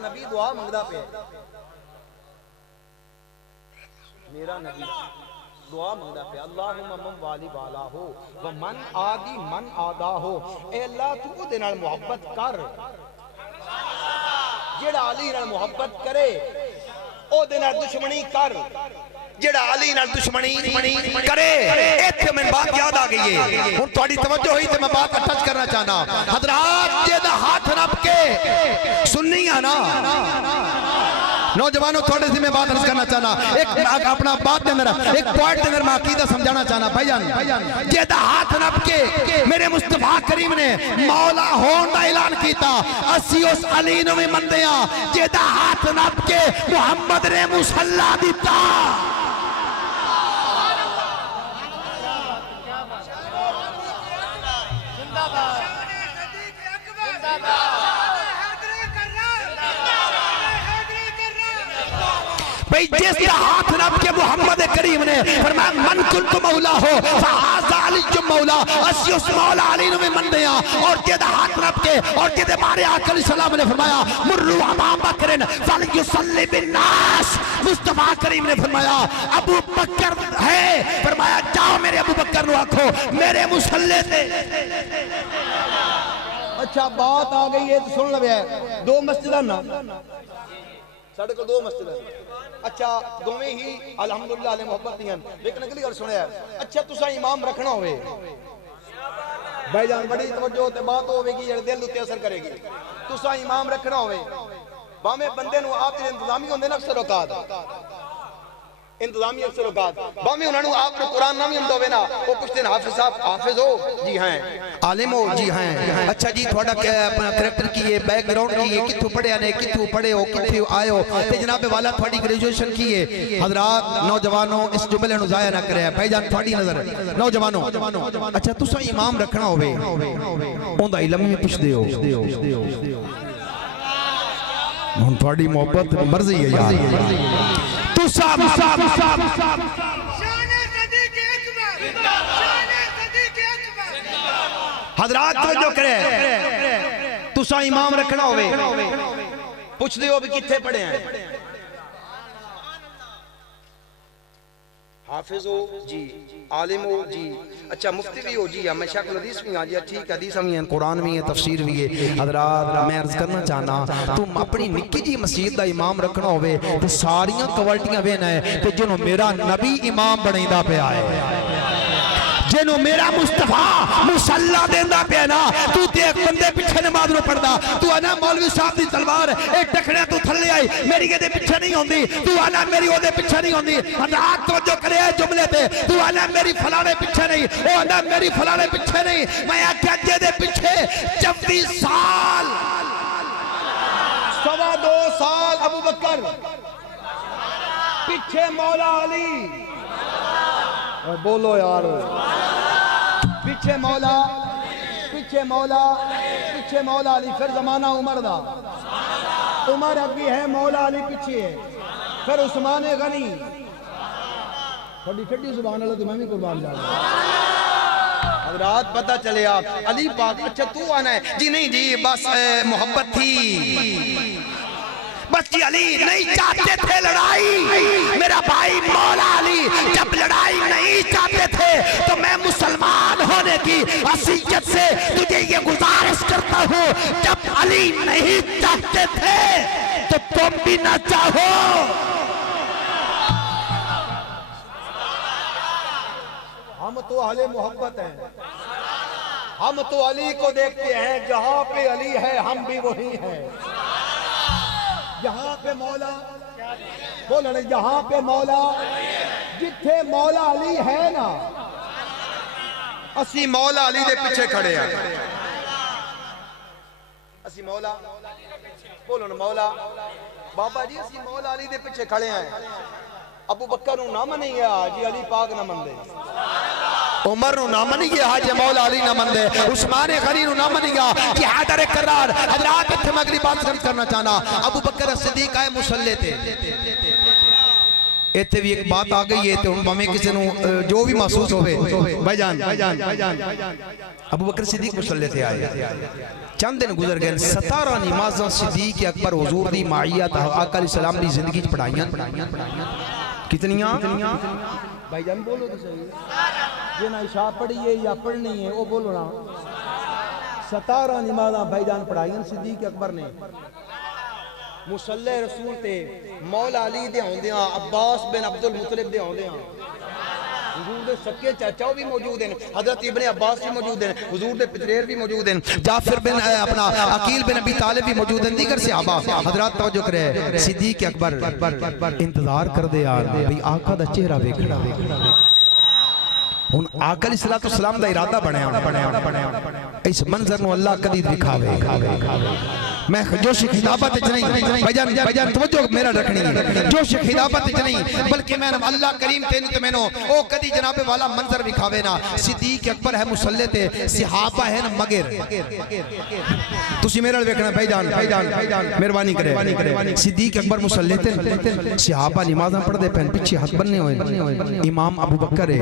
नबी दुआ मंगदा पे मेरा नबी दुआ मंगदा पे अल्लाहुम्मा मन वाली वाला हो व मन आदि मन आदा हो ए अल्लाह तू ओदे नाल मोहब्बत कर जेड़ा अली नाल मोहब्बत करे ओदे नाल दुश्मनी कर जेड़ा अली नाल दुश्मनी करे इत्थे मैं बात याद आ गई है हुन तोड़ी तवज्जो हुई ते मैं बात टच करना चाहना हजरात जेदा हाथ नप के सुन्नी है ना नौजवानों थोड़े से मैं बात अर्ज करना चाहना एक अपना बात के अंदर एक पॉइंट के अंदर मैं अकीदा समझाना चाहना भाईजान जेदा हाथ नप के मेरे मुस्तफा करीम ने मौला होने का ऐलान किया असी उस अली नु भी मनदे आ जेदा हाथ नप के मुहम्मद ने मुसल्ला दिता भाई जिस हाथ नब के मोहम्मद करीम ने फरमाया मन कुंतु मौला हो फहाज़ा अली जो मौला असी उस मौला अली ने मनदे आ और जेदा हाथ नब के और जेदे बारे आका सलाम ने फरमाया मुर्रु अबा बकर फल युसल्ली बिन नास। मुस्तफा करीम ने फरमाया अबू बकर है, फरमाया जाओ मेरे अबू बकर नु आखो मेरे मुसल्ले से। अच्छा बात आ गई है तो सुन लो, दो मस्जिदां ना साढ़े को, दो मस्जिदां। अच्छा दोवें ही अल्हम्दुलिल्लाह अले मोहब्बत दियां, लेकिन अगली गल सुनिया। अच्छा तुसा इमाम रखना होवे भाईजान, बड़ी तवज्जो ते बात होवेगी जेड़े दिल उत्ते असर करेगी। तुसा इमाम रखना होवे भावे बंदे नु आप इंतजामी होंदे ना अक्सर औकात, इंतजामी अक्सर औकात भावे उन्होंने आप कुरान ना भी आंदा होवे ना, वो पुछते हाफिज साहब हाफिज हो जी हैं, आलिम हो जी हैं। अच्छा जी थोड़ा क्या अपना करैक्टर की है, बैकग्राउंड की है, कित्थों पढ़े ने, कित्थों पढ़े हो, कित्थों आए हो, ते जनाब वाला थोड़ी ग्रेजुएशन की है। हजरात नौजवानों इस जुमले नु जाया ना करे भाईजान, थोड़ी नजर नौजवानों। अच्छा तुसा इमाम रखना होवे ओंदा इल्म भी पुछदे हो, हुन थोड़ी मोहब्बत मर्जी है यार। हजरात तो जो करे तुसा इमाम रखना होवे पुछदे हो भी किथे पढ़े हैं, हाफिज हो जी, आलिम हो जी, अच्छा मुफ्ती भी हो जी, मैं शक्ल हदीस भी हाँ जी, ठीक है हदीस भी है, कुरान भी है, तफसीर भी है। हजरात मैं अर्ज करना चाहना तुम अपनी निक्की जी मस्जिद का इमाम रखना होवे तो सारियां क्वालिटियां वेना है तो जिन्हों मेरा नबी इमाम बनेदा पिया है, जिन्हों मेरा मुस्तफा मुसल्ला देंदा पिया ना, तू ते एक बंदे पीछे नमाज नु पढ़दा, तू आना मौलवी साहब दी तलवार ए टकड़े तू थल्ले आई मेरी के पीछे नहीं होंदी, तू आना मेरी ओदे पीछे नहीं होंदी। हज़ार तवज्जो करे जुमले ते, तू आना मेरी फलाने पीछे नहीं, ओ आना मेरी फलाने पीछे नहीं। मैं आख्या जे दे पीछे 24 साल 2.25 साल अबू बकर पीछे मौला अली, बोलो यार पीछे मौला, पीछे मौला, पीछे मौला अली, फिर जमाना उमर दा, उमर अभी है मौला अली पीछे है, फिर उस्मान गनी, थोड़ी ठंडी जुबान वाला तो मैं भी कुर्बान जा रहा हूं। रात पता चले आप अली पाक। अच्छा तू आना है जी, नहीं जी बस मोहब्बत थी बस जी, अली नहीं चाहते थे लड़ाई, मेरा भाई मौला अली जब लड़ाई नहीं चाहते थे तो मैं मुसलमान होने की हसीयत से तुझे ये गुजारिश करता हूँ, जब अली नहीं चाहते थे तो तुम भी ना चाहो। हम तो अहले मोहब्बत हैं, हम तो अली को देखते हैं, जहां पे अली है हम भी वही हैं, जहां पे मौला बोलो ना, जहां पे मौला, जिथे मौला अली है ना असी मौला अली दे पीछे खड़े हैं, असी मौला बोलो ना मौला बाबा जी, असी मौला अली दे पीछे खड़े हैं। अबू बकर नु ना मनी गया जी, अली पाक ना मनदे, उमर नु ना मनी गया जी, मौला अली ना मनदे, उस्मान गनी नु ना मनी गया कि हैदर करार। हजरात इत्थे मैं अगली बात करना चाहना, अबू बकर सिद्दीक आए मुसल्ले थे, इत्थे भी एक बात आ गई है तो भावें किसी नु जो भी महसूस होवे भाईजान, अबू बकर सिद्दीक मुसल्ले थे आए, चंद दिन गुजर गए, 17 नमाज़ां सिद्दीक अकबर हुजूर दी माइयत आका अलैहि सलाम दी जिंदगी च पढ़ाइयां, कितनियां भाईजान बोलो तो सही, जे ना इशा पढ़ी है या पढ़नी है वो बोलो ना। 17 नमाज़ां भाईजान पढ़ाइयां सिद्दीक अकबर ने मुसल्ले रसूल ते, मौला अली दे होंदियां, अब्बास बिन अब्दुल मुतलिब दे होंदियां, हुजूर दे सक्के चाचा भी मौजूद हैं, हजरत इब्ने अब्बास भी मौजूद हैं, हुजूर दे पितरेर भी मौजूद हैं, जाफर बिन अपना अकील बिन अबी तालिब भी मौजूद हैं, दीगर सहाबा। हजरत तवज्जो करे, सिद्दीक अकबर इंतजार कर दे यार भाई आका दा चेहरा देखना, हुन आका अलैहि सलाम दा इरादा बनया इस मंजर नु अल्लाह कदी दिखावे, मैं जोश खिताबत च नहीं भाईजान भाईजान तवज्जो मेरा रखनी है जोश खिताबत च नहीं बल्कि मैं अल्लाह करीम तेन ते मैनो ओ कदी जनाबे वाला मंजर विखावे ना सिद्दीक अकबर है मुसल्ले ते सहाबा है ना मगर तुसी मेरा वेखना भाईजान भाईजान मेहरबानी करे सिद्दीक अकबर मुसल्ले ते सहाबा नमाज़ां पढ़दे पैन पीछे हाथ बन्ने होए इमाम अबू बकर है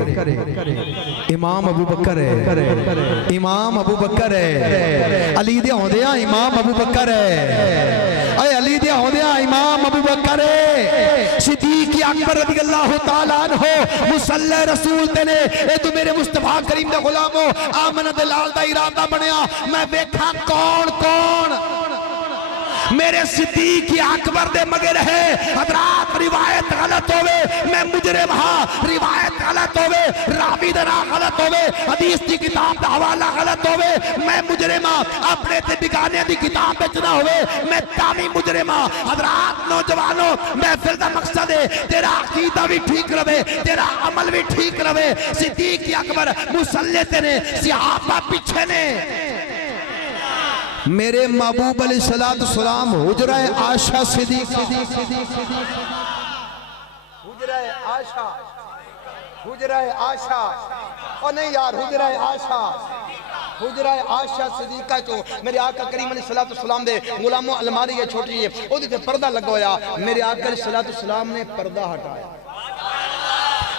इमाम अबू बकर है इमाम अबू बकर है अली दे होंदिया इमाम अबू बकर है अय अली दे होंदिया इमाम अबू बकर है सिद्दीक अकबर रज़ी अल्लाह तआला अन्हु मुसल्ले रसूल ते ने ए तू मेरे मुस्तफा करीम दे गुलामो आमना दे लाल दा इरादा बनया मैं देखा कौन कौन मेरे सिद्दीक अकबर दे मगर है हजरात रिवायत गलत होवे मैं मुजरिम हां रिवायत गलत होवे रावी दा नाम गलत होवे हदीस दी किताब दा हवाला गलत होवे मैं मुजरिम हां अपने ते बिगाने दी किताब विच ना होवे मैं तावी मुजरिम हां हजरात नौजवानों महफिल दा मकसद है तेरा अकीदा भी ठीक रहे तेरा अमल भी ठीक रहे सिद्दीक अकबर मुसल्ले ते ने सहाबा पीछे ने मेरे महबूब अलैहिस्सलातु सलाम हुजरा आयशा सिद्दीक हुजरा आयशा और नहीं यार हुजरा आयशा सिद्दीका चो मेरे आका करीम अलैहिस्सलातु सलाम दे गुलामों अलमारी है छोटी है ओदे ते पर्दा लगा होया मेरे आका अलैहिस्सलातु सलाम ने पर्दा हटाया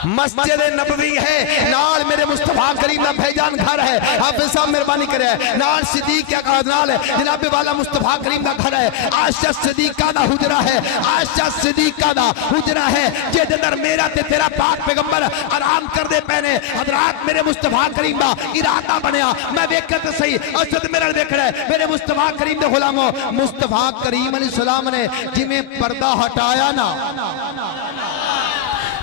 मस्जिद नबवी है नाल मेरे मुस्तफा करीम दा भाईजान घर है हाफिज साहब मेहरबानी करे नाल सिद्दीक का नाल जनाब वाला मुस्तफा करीम दा घर है आयशा सिद्दीका दा हुजरा है आयशा सिद्दीका दा हुजरा है जेदे अंदर मेरा ते तेरा पाक पैगंबर आराम करदे पैने हजरात मेरे मुस्तफा करीम दा इरादा बनया मैं वेख ते सही असद मेरा देखना है मेरे मुस्तफा करीम दे गुलामों मुस्तफा करीम अलैहि सलाम ने जिवें पर्दा हटाया ना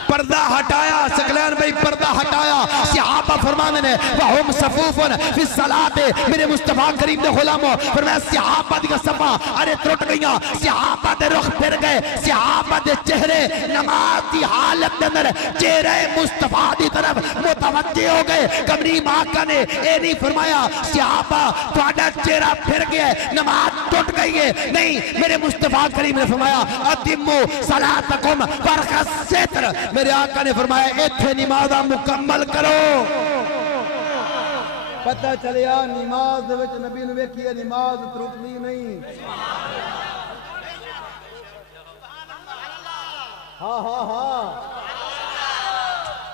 पर्दा हटाया सकलैन भाई पर्दा हटाया सहाबा फरमाने ने वहुम सफूफन फिस सलाते मेरे मुस्तफा करीम दे गुलामों फरमाया सहाबा दी सफा अरे टूट गईयां सहाबा दे रुख फिर गए सहाबा दे चेहरे नमाज दी हालत दे अंदर चेहरे मुस्तफा दी तरफ मुतवज्जे हो गए कमरी आका ने ए नहीं फरमाया सहाबा तुम्हारा चेहरा फिर गया नमाज टूट गई है नहीं मेरे मुस्तफा करीम ने फरमाया अतिमु सलातकुम फरखस सित्र मेरे आका ने फरमाया इत्थे नमाज़ां मुकम्मल करो पता चलिया नमाज दे विच नबी ने वेखी नमाज त्रुटनी नहीं हाँ हाँ हाँ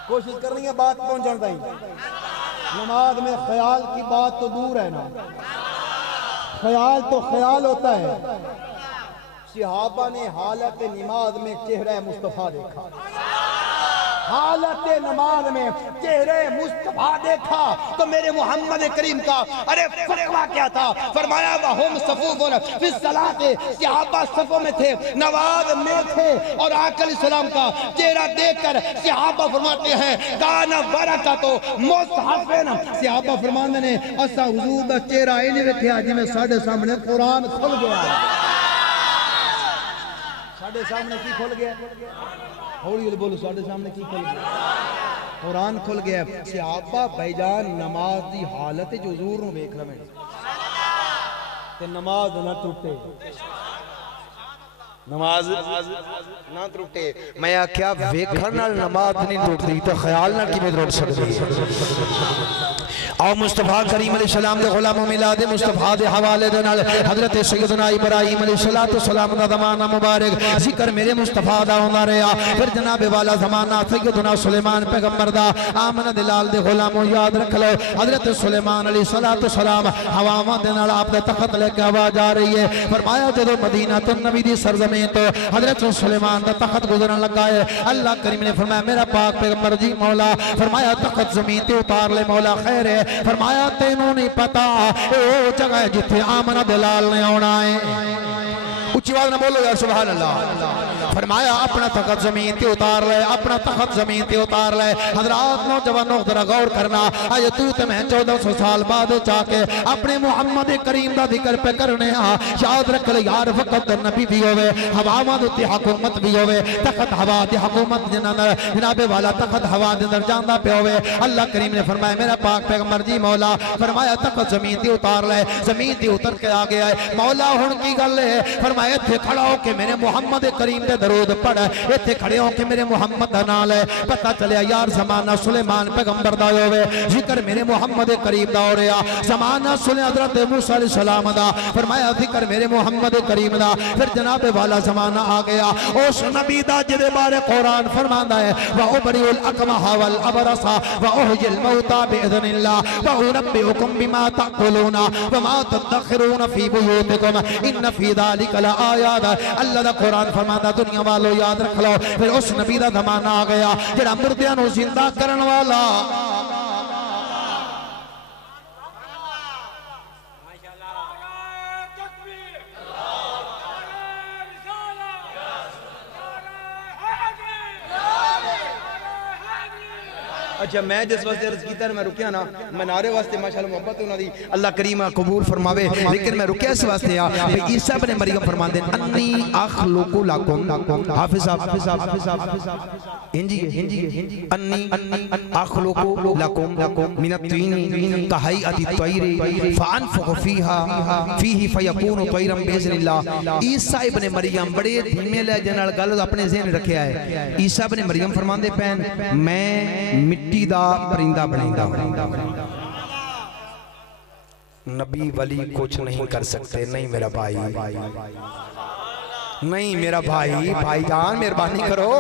कोशिश करनी है बात पहुंचाने ताईं नमाज में ख्याल की बात तो दूर है ना ख्याल तो ख्याल होता है सहाबा ने हालत नमाज में चेहरा मुस्तफा देखा हालत नमाज में चेहरे मुस्तफा देखा तो मेरे मोहम्मद करीम का अरे फतवा क्या था फरमाया वहुम सफूफुन फिस सलाते सहाबा सफों में थे नमाज में थे और आका अलैहिस्सलाम का चेहरा देखकर सहाबा फरमाते हैं काना बरकतो मुसहफन सहाबा फरमाते ने असा हुजूर दा चेहरा ही नहीं देखा जिवें साडे सामने कुरान खुल गया साडे सामने की खुल गया हौली हौली बोलो साडे सामने की खुल गया कुरान खुल गया सहाबा भाईजान नमाज दी हालत जो हुजूर नु वेख लवे ते नमाज ना टूटे नमाज ना टूटे मैं आख्या वेखण नाल नमाज नहीं टूटदी तो ख्याल नाल किवें टूट सकदी है और मुस्तफा करीम अलैहिस्सलाम दे गुलामों मिलाद मुस्तफा दे हवाले दे नाल हजरत सैयदना इब्राहिम अलैहिस्सलातु सलाम दा ज़माना मुबारक जिक्र मेरे मुस्तफा दा होंदा रहा फिर जनाब वाला ज़माना सैयदना सुलेमान पैगंबर दा आमना दे लाल दे गुलामों याद रख लो हजरत सुलेमान अलैहिस्सलातु सलाम हवावां दे नाल आप दे तख्त लेके आवाज आ रही है फरमाया जदों मदीना तो नबी दी सरजमीन तो हजरत सुलेमान दा तख्त गुजरन लगा है अल्लाह करीम ने फरमाया मेरा पाक पैगंबर जी मौला फरमाया तख्त जमीन ते उतार ले मौला खैर है फरमाया तेनू नहीं पता ओ जगह जिथे आमना दलाल ने आना है उच्ची आवाज में बोलो यार सुभान अल्लाह। फरमाया अपना तखत जमीन ते उतार ले, अपना तखत जमीन ते उतार ले। हजरात नौजवानों जरा गौर करना, आज तू ते मैं 1400 साल बाद जाके अपने मुहम्मद करीम दा जिक्र पे करने आ। याद रख ले यार, वक्त नबी भी होवे, हवावां दे उत्ते हुकूमत भी होवे, तखत हवा दी हुकूमत दे अंदर जनाबे वाला तखत हवा दे अंदर जांदा पे होवे। अल्लाह करीम ने फरमाया मेरा पाक पैगंबर जी मौला फरमाया तखत जमीन ते उतार ले, जमीन ते उतर के आ गया है। मौला हुण की गल है? फरमाया इत्थे खड़ा हो के मेरे मुहम्मद करीम दे दरूद पढ़, इत्थे खड़े हो के मेरे मुहम्मद दा नाम ले। पता चलिया यार जमाना सुलेमान पैगंबर दा होवे, जिक्र मेरे मुहम्मद करीम दा हो रहा। जमाना सुने हजरत मूसा अलैहिस्सलाम दा, फरमाया जिक्र मेरे मुहम्मद करीम दा। फिर जनाबे वाला जमाना आ गया उस नबी दा जिदे बारे कुरान फरमांदा है व उबरिउल अकमहा वल अबरसा व उहयिल मौता बिइज़निल्लाह व उनब्बिउकुम बिमा तअकुलूना व मा तदखिरून फी बुयूतिकुम इन फी ज़ालिका लआयात। अल्लाह दा कुरान फरमांदा दुनिया वालों याद रख लो। फिर उस नबी दा जमाना आ गया जेड़ा मुर्दियां नूं जिंदा करन वाला। अच्छा मैं जिस वास्ते अर्ज कीता मैं रुकिया ना, मैं नारे वास्ते माशाअल्लाह मोहब्बत है उन्हां दी, अल्लाह करीम कबूल फरमावे। लेकिन मैं रुकिया इस वास्ते आ भाई ईसा इब्न मरियम फरमांदे अन्नी अखलुकु लकुम, हाफिज साहब इंजी अन्नी अखलुकु लकुम मिन अत-तीन कहैअति तैरी फअनफुखु फीही फयकूनु तैरन बिइज़निल्लाह। ईसा इब्न मरियम बड़े धीमे लहजे नाल गल अपने ज़हन रखिया है। ईसा इब्न मरियम फरमांदे पैन मैं मिट्टी दा परिंदा बनाऊंगा। नबी वली कुछ नहीं कर सकते। नहीं मेरा भाई, नहीं मेरा भाई, भाईजान मेहरबानी करो।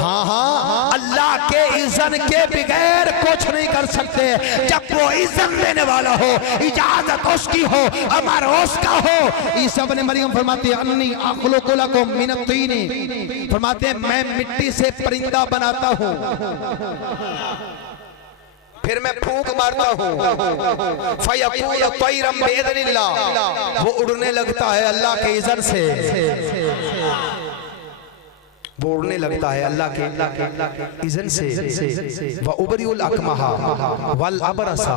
हाँ हाँ अल्लाह के इज़्ज़त के बगैर कुछ नहीं कर सकते। जब वो इज़्ज़त देने वाला हो, इजाजत उसकी हो, अमर उसका हो। ईसा इब्न मरियम फरमाते हैं अन्नी अखलुकु लकुम मिन अत-तीन, फरमाते हैं मैं मिट्टी से परिंदा बनाता हूँ, फिर मैं फूंक मारता हूँ फयकूनु तैरन बिइज़निल्लाह, वो उड़ने लगता है अल्लाह के इज़्ज़त से, वो उड़ने लगता है अल्लाह के इज़्ज़त से। व उबरिउल अकमहा वल अबरसा,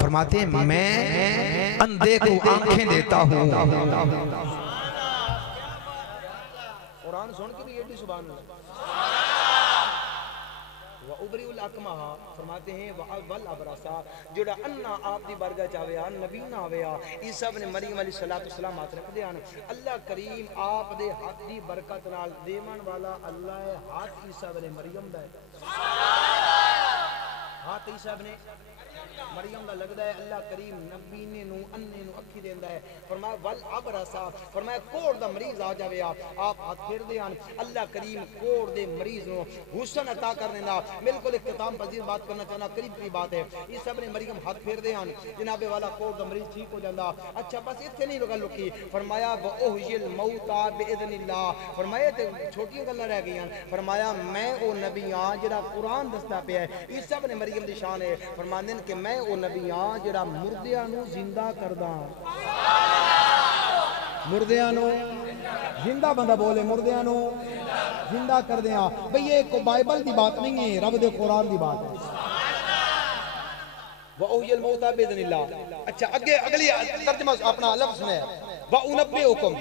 फरमाते हैं मैं अंधे को आंखें देता हूँ। कुरान सुन के भी ये सुभान अल्लाह। उबरिउल अकमहा फरमाते हैं वल अबरसा, जोड़ा अन्ना आप दी बारगाह जावे आ नबी ना आवे आ। ईसा इब्न मरियम अलैहि सलातो सलाम हाथ रखदे आन, अल्लाह करीम आप दे हाथ दी बरकत नाल देवन वाला अल्लाह है। हाथ ईसा इब्न मरियम दा है, हाथ ईसा इब्न मरियम दा लगदा है। अल्लाह करीम नबी ने नु अन्ने नु अखी देंदा है। फरमाया वल अबरसा, फरमाया कोड़ दा मरीज आ जावे आप हाथ फेर दे आन, अल्लाह करीम कोड़ दे मरीज नु हुस्न अता कर देंदा। बिल्कुल इख्तिताम पजीर बात करना चाहना, करीब की बात है। ईसा इब्न मरियम हाथ फेर दे आन, जनाबे वाला कोड़ दा मरीज ठीक हो जांदा। अच्छा बस इत्थे नहीं गल रुकी, फरमाया व उहयिल मौता बिइज़निल्लाह, फरमाया ते छोटी गल्लां रह गईयां। फरमाया मैं ओ नबी हां जेड़ा कुरान दसदा पिया है। ईसा इब्न मरियम दी शान है, फरमांदे ने कि मैं ओ नबी हां जेड़ा मुर्दियां नु जिंदा करदा। मुर्दियां नु जिंदा बंदा बोले मुर्दियां नु जिंदा कर दिया। भाई ये को बाइबल की बात नहीं है, रब दे कुरान की बात है। व उहयिल मौता बिइज़निल्लाह। अच्छा आगे अगली तर्जुमा अपना लफ्ज़ सुने व उनब्बिउकुम,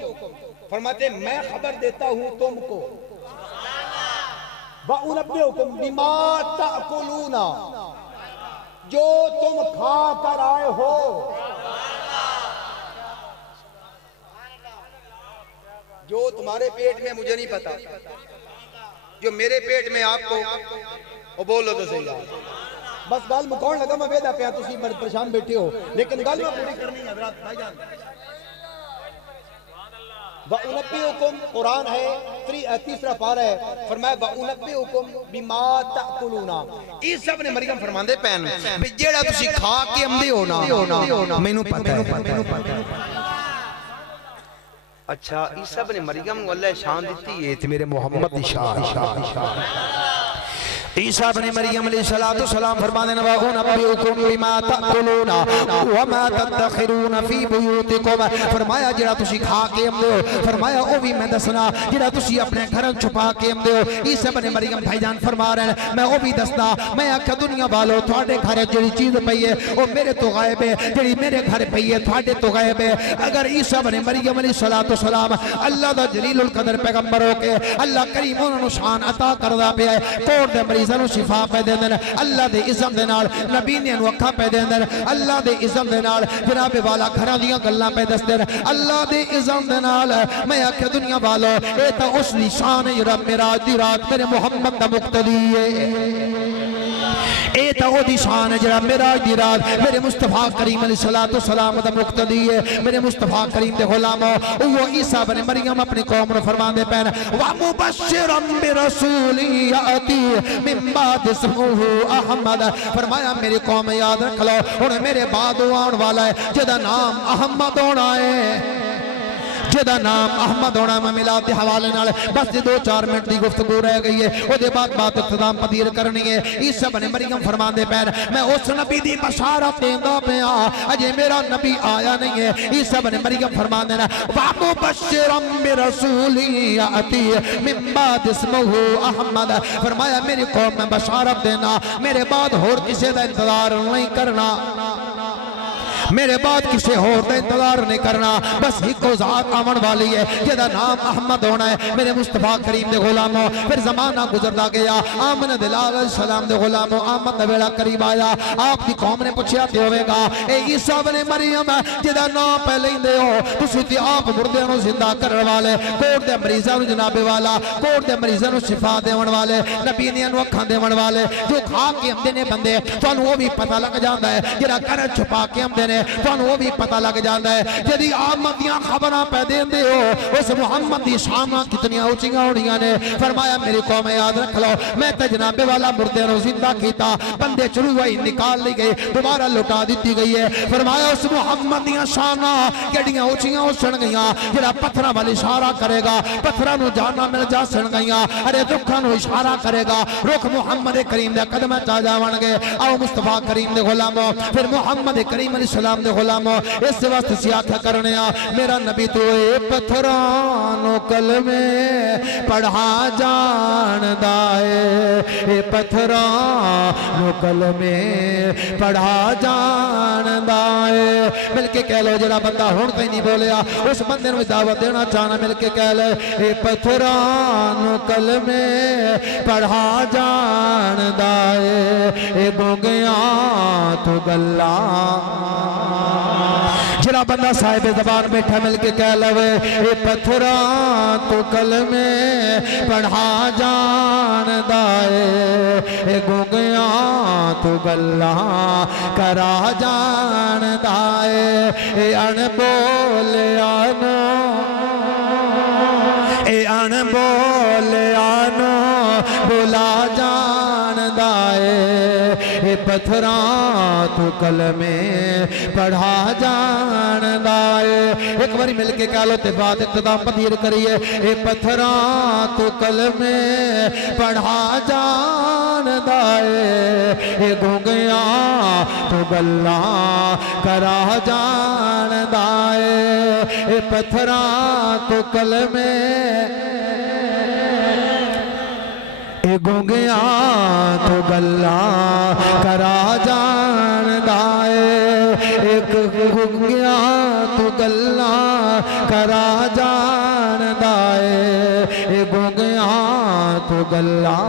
फरमाते मैं खबर देता हूं तुमको, व उनब्बिउकुम बिमा तअकुलूना, जो तुम खा कर आए हो। जो तुम्हारे पेट में मुझे नहीं पता, जो मेरे पेट में आपको, वो बोलो तो सही यार। बस गल मुकाउण लगा मैं वेदा पिया, तुसी बड़े परेशान बैठे हो, लेकिन गल मैं पूरी करनी है हज़रात भाईजान। व उनब्बिउकुम कुरान है तीसरा पारा है, फरमाया व उनब्बिउकुम बिमा तअकुलूना। ईसा इब्न मरियम फरमांदे पैन भी जेड़ा तुसी खा के आंदे हो ना मैनू पता है। अच्छा ईसा इब्न मरियम अल्लाह शान दी है ते मेरे मोहम्मद दी शान। ईसा इब्न मरियम अलैहिस्सलाम फरमाते हैं वा उनब्बिउकुम बिमा ताकुलूना व मा तदखिरून फी बुयूतिकुम, फरमाया जेड़ा तुसी खा के आंदे हो, फरमाया ओ भी मैं दसना जेड़ा तुसी अपने घर छुपा के आंदे हो। ईसा इब्न मरियम भाईजान फरमा रहे हैं मैं ओ भी दसदा, मैं आख्या दुनिया वालों तुहाडे घर जेड़ी चीज पई है ओ मेरे तो गायब है, जेड़ी मेरे घर पई है तुहाडे तो गायब है। अगर ईसा इब्न मरियम अलैहिस्सलाम अल्लाह दा जलीलुल कदर पैगंबर होके अल्लाह करीम उन्होंने शान अता करदा पिया है, कोड़ दे मरीज़ां नूं शिफा पै देंदे ने अल्लाह दे इज़्ज़त दे नाल, नबी ने अखां पै देंदे ने अल्लाह दे इज़्ज़त दे नाल, जनाबे वाला घरां दीयां गल्लां पै दसदे ने अल्लाह दे इज़्ज़त दे नाल। मैं आख्या दुनिया वालों ये तो उस निशान है जेड़ा मेराज दी रात मेरे मुहम्मद दा मुक्तदी है, ये तो वो शान है जरा मेराज दी रात मेरे मुस्तफा करीम अलैहिस्सलाम दा मुक्तदी है। मेरे मुस्तफा करीम दे गुलामो वो ईसा इब्न मरियम अपनी कौम नूं फरमांदे पैन वा मुबश्शिरम बिरसूली याती मिन बाद इस्मुहु अहमद, फरमाया मेरी कौम याद रख लो हुण मेरे बाद आने वाला है जिहदा नाम अहमद होना है, जिहदा नाम अहमद होना। मैं मिलाद के हवाले नाल बस 2-4 मिनट की गुफ्तगू रह गई है, उसके बाद बात इख्तिताम पदीर करनी है। ईसा इब्न मरियम फरमांदे पैन मैं उस नबी दी बशारत देंदा पिया अजे मेरा नबी आया नहीं है। ईसा इब्न मरियम फरमांदे ने वा मुबश्शिरम बिरसूली याती मिन बाद इस्मुहु अहमद, फरमाया मेरी कौम में बशारत देना मेरे बाद होर किसी का इंतजार नहीं करना, मेरे बाद किसी होर का इंतजार नहीं करना, बस इको जात आवन वाली है जिहदा नाम अहमद होना है। मेरे मुस्तफा करीम दे गुलामों फिर जमाना गुजरदा गया, आमन दिलाल अलैहिस्सलाम दे गुलामों आमद दा वेला करीब आया। आपकी कौम ने पूछा ते होवेगा ए ईसा इब्न मरियम जिहदा नाम पै लैंदे हो तुसीं ते आप मुर्दियां नूं जिंदा करन वाले, कोड़ दे मरीज़ां नूं जनाबे वाला, कोड़ दे मरीज़ां नूं शिफा देवन वाले, नबीनियां नूं अखां देवन वाले, जो खा के आंदे ने बंदे तुहानूं वो भी पता लग जांदा है, जिहड़ा घर छुपा के आंदे ने तुहानूं वो भी पता लग जाता है। यदि आमद दियां खबरां पै देंदे हो उस मुहम्मद दी शानां कितनियां ऊंचियां होणियां ने। फरमाया मेरी कौम याद रख लो मैं ते जनाबे वाला मुर्दे नूं जिंदा कीता, बंदे चलू वही निकाल ली गए दोबारा लौटा दी गई है। फरमाया उस मुहम्मद दियां शानां केडियां ऊंचियां उछण गईयां, जेड़ा पत्थरां वाल इशारा करेगा पत्थरां नूं जाना मिल जासण गईयां, अरे दुखां नूं इशारा करेगा रुख मुहम्मद करीम दे कदमां च आ जावणगे। आओ मुस्तफा करीम दे गुलामो फिर मुहम्मद करीम अलैहिस्सलाम दे गुलामो इस वास्ते सियाथा करने मेरा नबी तो पत्थरां कलमे पढ़ा जानदा है, पत्थरां कलमे पढ़ा जानदा है। मिलके कह लो जरा बंदा हुण ताईं नहीं बोलिया उस बंदे नूं दावत देना चाहना, मिलके कह ले ए पत्थरां कलमे पढ़ा जानदा है, ए गोगियां तू गल्ला। जरा बंदा साहिब ज़बान बैठा मिलके कह लवे ए पत्थरां तो कलमे पढ़ा जानदा है, ए गोगियां तो गल्लां करा जानदा है, ए अणबोलिया नो ए अणबोलिया नो बुला जानदा है, ए पत्थरां तो कलमे पढ़ा जानदा है। एक बारी मिलके कह लो ते बात इख्तिताम पदीर करिए ए पत्थरां तो कलमे पढ़ा जानदा है, ए गूंगियां तो गल्लां करा जानदा है, ए पत्थरां तो कलमे ए गूंगियां तो गल्लां करा जानदा है, एक गूंगियां तो गल्लां करा जानदा है, ए गूंगियां तो गल्लां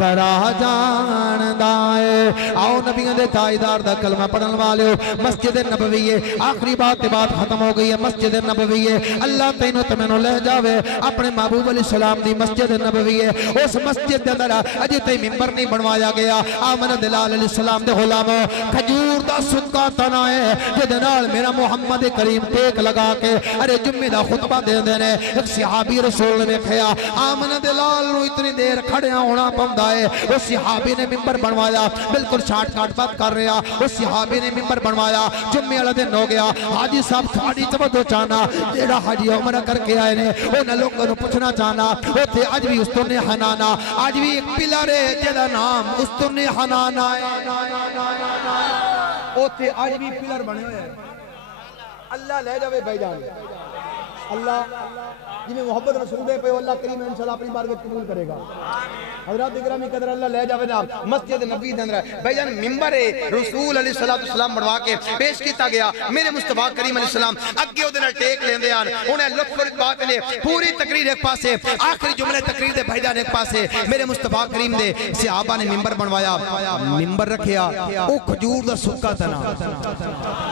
करा जानदा है। आओ नबियों दे ताजदार दा कलमा पढ़न वाले मस्जिद नबवी है, आखिरी बात ते बात खत्म हो गई है। मस्जिद नबवी है अल्लाह तैनू ते मैनू ले जावे अपने महबूब अलैहिस्सलाम दी मस्जिद नबवी है। उस मस्जिद के अंदर अजे तक मिंबर नहीं बनवाया गया। आमन दिलाल अलैहिस्सलाम दे गुलामो खजूर दा सुक्का तना है जिहदे नाल मेरा मुहम्मद करीम टेक लगा के अरे जुम्मे दा खुतबा देंदे ने। एक सहाबी रसूल ने वेखे गया। आमना दे लाल नूं इतनी देर खड़िया होना पौंदा है। उस सहाबी ने मिंबर बनवाया, बिल्कुल शार्टकट बात कर रहे हैं। उस सहाबी ने मिंबर बनवाया, जुम्मे वाला दिन हो गया। हाजी साहब थोड़ी तवज्जो चाहना, जेड़ा हाजी उमरा करके आए ने उन्हां लोगों नूं पुछना चाहना, उत्थे अज भी उस्तुने हनाना, अज भी एक पिलर है जेदा नाम उस्तुने हनाना है। उत्थे अज भी पिलर बने हुए हैं। अल्लाह ले जावे भाईजान, अल्लाह जिन्हें मोहब्बत रसूल दे पे अल्लाह करीम इंशाअल्लाह अपनी बारगाह कबूल करेगा। हज़रात इकरामी कदर अल्लाह ले जावे ना मस्जिद नबी दे अंदर भाईजान मिंबर रसूल अलैहि सलातो सलाम बनवा के पेश किया गया। मेरे मुस्तफा करीम अलैहि सलाम अगे ओदे नाल टेक लेंदे आन। उन्हें लुत्फ बात ने पूरी तकरीर एक पासे, आखिरी जुमले तकरीर दे भाईजान एक पासे। मेरे मुस्तफा करीम दे सहाबा ने मिंबर बनवाया, मिंबर रखिया, ओ खजूर दा सुक्का तना,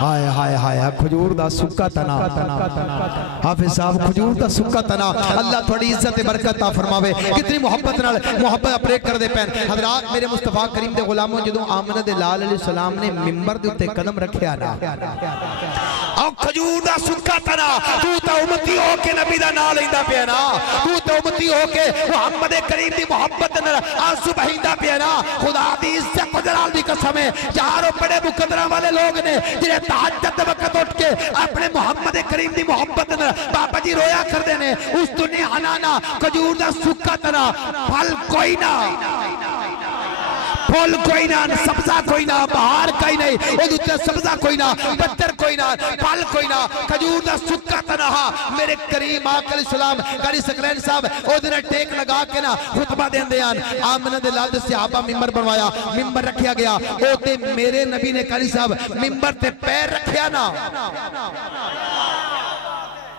हाय हाय हाय खजूर दा सुक्का तना। हाफिज साहब खजूर दा सुक्का तना, अल्लाह थोड़ी इज्जत बरकत ता फरमावे। कितनी मोहब्बत नाल मोहब्बत अपने कर दे पैन। हजरात मेरे मुस्तफा करीम दे गुलामों जदों आमना दे लाल अलैहि सलाम ने मिंबर दे उत्ते कदम रखिया ना, औ खजूर दा सुक्का तना, तू तो उम्मती हो के नबी दा नाम लेंदा पिया ना, तू तो उम्मती हो के मुहम्मद करीम दी मोहब्बत नाल आंसू बहिंदा पिया ना। खुदा दी इज्जत व जलाल दी कसम है, चारों बड़े मुकद्दरा वाले लोग ने जिन्हें तहज्जुद वक्त उठ के अपने मुहम्मद करीम दी मोहब्बत नाल बाबा जी रोया करदे ने। उस दुनिया हनाना खजूर दा सुक्का तना, फल कोई ना, फूल कोई ना, सब्जा कोई ना, बहार कोई नहीं, उदे सब्जा कोई ना, पत्थर कोई ना, फल कोई ना, खजूर दा सुक्का तना। मेरे करीम आका अलैहिस्सलाम कारी सकरैन साहब ओदे टेक लगा के ना खुतबा देंदे आन। आमना दे लाल दे सहाबा मिंबर बनवाया, मिंबर रखिया गया। ओते मेरे नबी ने कारी साहब मिंबर ते पैर रखिया ना,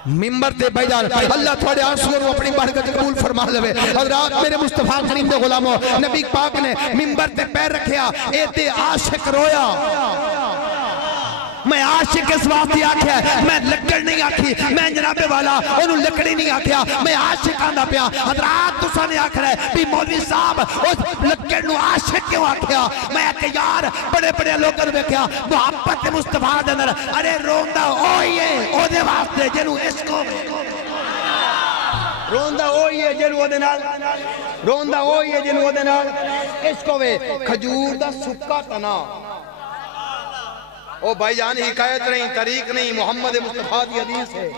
मिंबर ते भाईजान अल्लाह थोड़े आंसुओं को अपनी बारगाह कबूल फरमा लेवे। हज़रात मेरे मुस्तफा करीम दे गुलामों नबी पाक ने मिंबर ते पैर रखिया, ए ते आशिक रोया। मैं आशिक इस वास्ते आख्या, मैं लकड़ नहीं आखी, मैं जनाबे वाला ओनू लकड़ी नहीं आख्या, मैं आशिक आंदा पिया। हज़रात तुसा ने आखना है भी मौलवी साहब उस लकड़ नू आशिक क्यों आख्या? मैं के यार बड़े बड़े लोगों ने देखा मोहब्बत मुस्तफा दे अंदर, अरे रोंदा ओही है ओदे वास्ते जिन्हों इसको रोंदा ओही है जिन्हों ओदे नाल, रोंदा ओही है जिन्हों ओदे नाल इसको वे। खजूर दा सुक्का तना, ओ भाईजान हिकायत नहीं, तरीक नहीं, मोहम्मद मुस्तफा की हदीस है।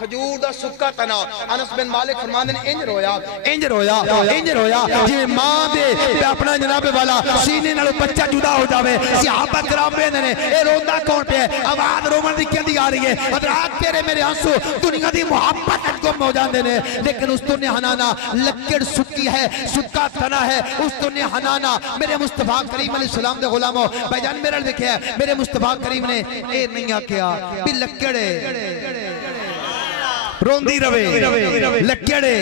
खजूर दा सुक्का तना। अनस बिन मालिक फरमाते हैं इंज रोया, इंज रोया, इंज रोया जिवें मां दे ते अपना जनाबे वाला सीने नालों बच्चा जुदा हो जावे। सहाबा कराम कहंदे ने ए रोंदा कौन पे? आवाज रोवन दी कहंदी आ रही है। हज़रात तेरे मेरे आंसू दुनिया दी मोहब्बत गुम हो जांदे ने, लेकिन उस दुनिया हनाना लकड़ सुक्की है, सुक्का तना है, उस दुनिया हनाना। मेरे मुस्तफा करीम अलैहि सलाम दे गुलामों भाईजान मेरे देखिया मेरे मुस्तफा करीम ने ए नहीं आख्या भी लकड़े रोंदी रवे, लकड़े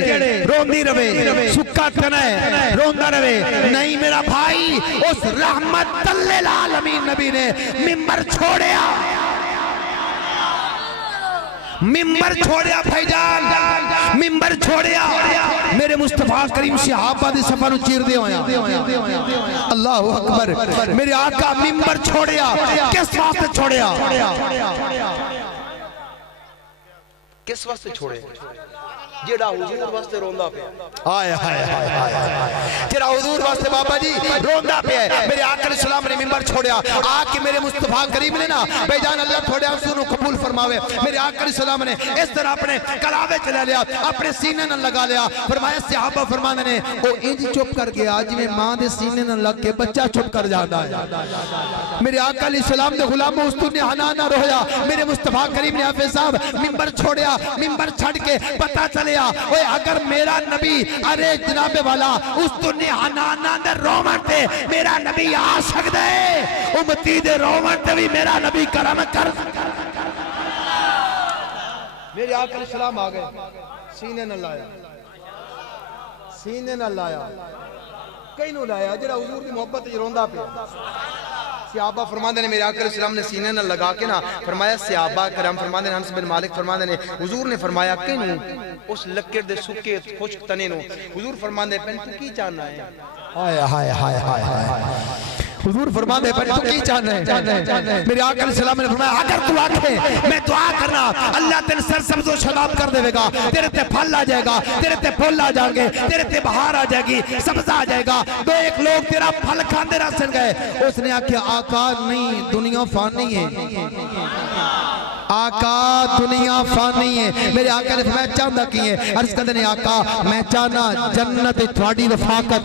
रोंदी रवे, सुक्का तना है रोंदा रवे। नहीं मेरा भाई, उस रहमत लिल आलमीन नबी ने मिंबर छोड़या, मिंबर छोड़या भाईजान, मिंबर छोड़या। मेरे मुस्तफा करीम सहाबा दी सफा नूं चीरदे होया अल्लाहु अकबर। मेरे आका मिंबर छोड़या, किस वास्ते छोड़या? किस वास्ते छोड़े? जेड़ा हुजूर वास्ते रोंदा पे, हाय हाय हाय हाय, जेड़ा हुजूर वास्ते बाबा जी रोंदा पे। मेरे आका अलैहि सलाम ने मिंबर छोड़या, आके मेरे मुस्तफा करीम ने ना भाईजान अल्लाह थोड़े आंसू नु कबूल फरमावे। मेरे आका अलैहि सलाम ने इस तरह अपने कलावे चला लिया, अपने सीने न लगा लिया। फरमाया सहाबा फरमाने ने ओ इंज चुप कर गया जिवें मां दे सीने न लग के बच्चा चुप कर जाता है। मेरे आका अलैहि सलाम दे गुलामों उस दुनिया हना ना रोया। मेरे मुस्तफा करीम ने हाफिज साहब मिंबर छोड़या, मिंबर छड़ के पता चले ओए अगर मेरा नबी अरे जनाबे वाला उस दुनिया हनाना दे रोमन ते मेरा नबी आ सकदा है, उम्मती दे रोमन ते भी मेरा नबी करम कर। मेरे आका अलैहि सलाम आ गए, सीने न लाया, सीने न लाया, कई नु लाया जेड़ा हुजूर दी मोहब्बत च रोंदा पे। सहाबा फरमाते ने मेरे आका अलैहि सलाम ने सीने न लगा के ना फरमाया, सहाबा करम फरमाते ने अनस बिन मालिक फरमाते ने हुजूर ने फरमाया किनू? उस लकड़ दे सुके खुश्क तने नु। हुजूर फरमाते पेन तू की चाहना है? हाय हाय हाय हाय हाय। हुजूर फरमाते पेन तू की चाहना है? मेरे आका अलैहि सलाम ने फरमाया अगर तू आखे मैं दुआ करना जाना अल्लाह तेन सरसब्ज़ो शदाब कर देगा, तेरे ते फल आ जाएगा, तेरे ते फुल आ जाएंगे, तेरे ते बहार आ जाएगी, सब्जा आ जाएगा। दो एक लोग तेरा फल खाते रह गए। उसने आख्या आका नहीं, दुनिया फानी है, आका दुनिया फानी है। मेरे आका ने फरमाया चाहता की है? अर्ज करते ने आका मैं चाहना जन्नत थोड़ी रफाकत,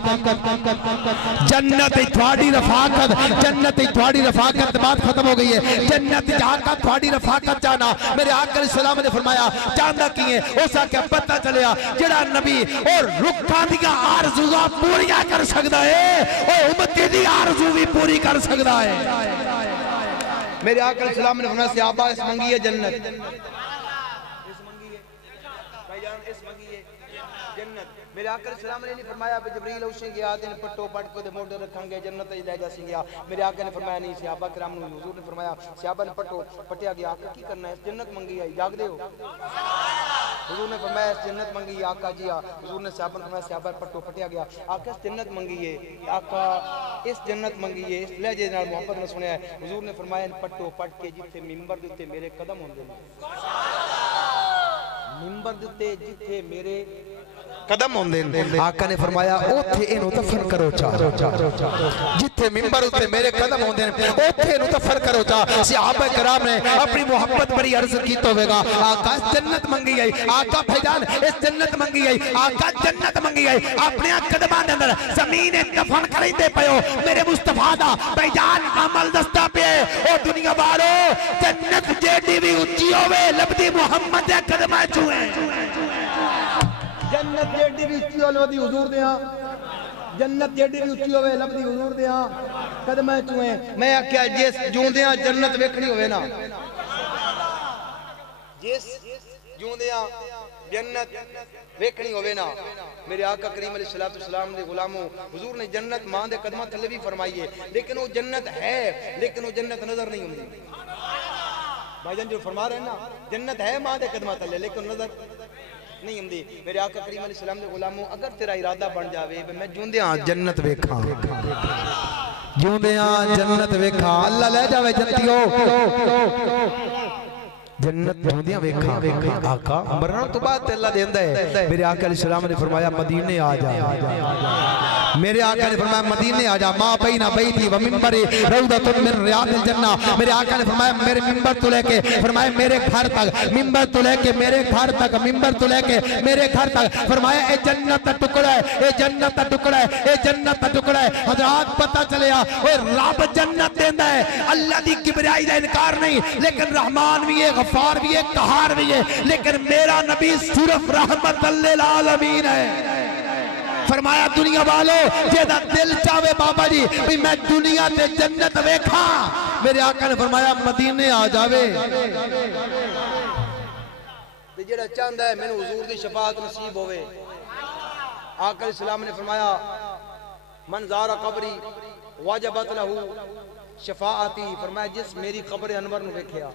जन्नत थोड़ी रफाकत, जन्नत थोड़ी रफाकत। बात खत्म हो गई है। जन्नत आका थोड़ी रफाकत चाहना। मेरे आका सलाम ने फरमाया चाहता की है? उस आख्या पता चलिया जेड़ा नबी और रुखा दियां आरज़ूआं पूरियां कर सकदा है, ओ उम्मती दी आरज़ू भी पूरी कर सकदा है। मेरे आका सलाम ने फरमाया सहाबा इस मंगी है जन्नत, इस मंगी है भाईजान, इस मंगी है जन्नत। मेरे आका सलाम ने नहीं फरमाया जबरील उसे गया तेन पट्टो पट को मोढे रखांगे जन्नत ले जा सिंह गया। मेरे आका ने फरमाया नहीं, सहाबा किराम ने हुजूर ने फरमाया सहाबा ने पट्टो पटिया गया। आका की करना है? जन्नत मंगी है, जागदे हो? हुजूर ने फरमाया जन्नत मंगी है। आका जी हुजूर ने सहाबा ने फरमाया सहाबा पट्टो पटिया गया। आका जन्नत मंगी है, आका इस जन्नत मंगी है, इस लहजे नाल मोहब्बत ने सुनया है। हुजूर ने फरमाया पट्टो पट के जिथे मिंबर दे उत्ते मेरे कदम होंदे ने, मिंबर दे उत्ते जिथे मेरे कदम होंदे ने, आका ने फरमाया ओथे इनु दफन करो चा, जिथे मिंबर उत्ते मेरे कदम होंदे ने ओथे इनु दफन करो चा। सहाबा किराम ने अपनी मोहब्बत बड़ी अर्ज की होवेगा। आका जन्नत मंगी है, आका भाईजान इस जन्नत मंगी है, आका जन्नत मंगी है। अपने कदमां दे अंदर जमीन दफन करिंदे पयो मेरे मुस्तफा दा भाईजान अमल दसदा पे। ओ दुनिया वालो जन्नत जेडी भी ऊंची होवे लबदी मुहम्मद दे कदमां चों है। जन्नत जेडी भी उच्ची होवे हुजूर दे, जन्नत जेडी भी उच्ची होवे लबदी हुजूर दे कदमां चों है। मैं आख्या जिस जूंदियां जन्नत वेखनी होवे ना, जिस जूंदियां जन्नत वेखनी होवे ना, मेरे आका करीम अलैहिस्सलातु वस्सलाम दे गुलामों हुजूर ने जन्नत मां दे कदमां थल्ले भी फरमाई है। लेकिन वो जन्नत है, लेकिन वो जन्नत नजर नहीं हुंदी। भाईजान जो फरमा रहे हैं ना जन्नत है मां दे कदमां थल्ले लेकिन नजर नहीं हुंदी। मेरे आका करीम अलैहिस्सलाम दे गुलामों अगर तेरा इरादा बन जावे मैं जूंदियां जन्नत वेखां, जूंदियां जन्नत वेखां, अल्लाह ले जावे जन्नतियो जन्नत जूंदियां वेखां। आका मरण तो बाद अल्लाह देंदा है। मेरे आका अलैहिस्सलाम ने फरमाया मदीने आ जा, मेरे आका ने फरमाया मदीने आ जा। मां बैना बैती व मिंबरी रौदतुन मिन रियादिल जन्ना। मेरे आका ने फरमाया मेरे मिंबर तो लेके फरमाया मेरे घर तक, मिंबर तो लेके मेरे घर तक, मिंबर तो लेके मेरे घर तक। फरमाया ए जन्नत का टुकड़ा है, ए जन्नत का टुकड़ा है, ए जन्नत का टुकड़ा है। हजरात पता चलिया ओए रब जन्नत देंदा है, अल्लाह दी किबरियाई दा इनकार नहीं, लेकिन रहमान भी है, गफ्फार भी है, कहार भी है। लेकिन मेरा नबी सिर्फ रहमतुल लिल आलमीन है। फरमाया दुनिया वालों जेदा दिल चावे बाबा जी भी मैं दुनिया ते जन्नत वेखा, मेरे आका ने फरमाया मदीने आ जावे। जेड़ा चाहता है मैंने हुजूर दी शफाअत नसीब होवे। आका सलाम ने फरमाया मन ज़ारा कब्री वाजबत लहू शफाअती। फरमाया जिस मेरी कब्र अनवर नु वेखिया।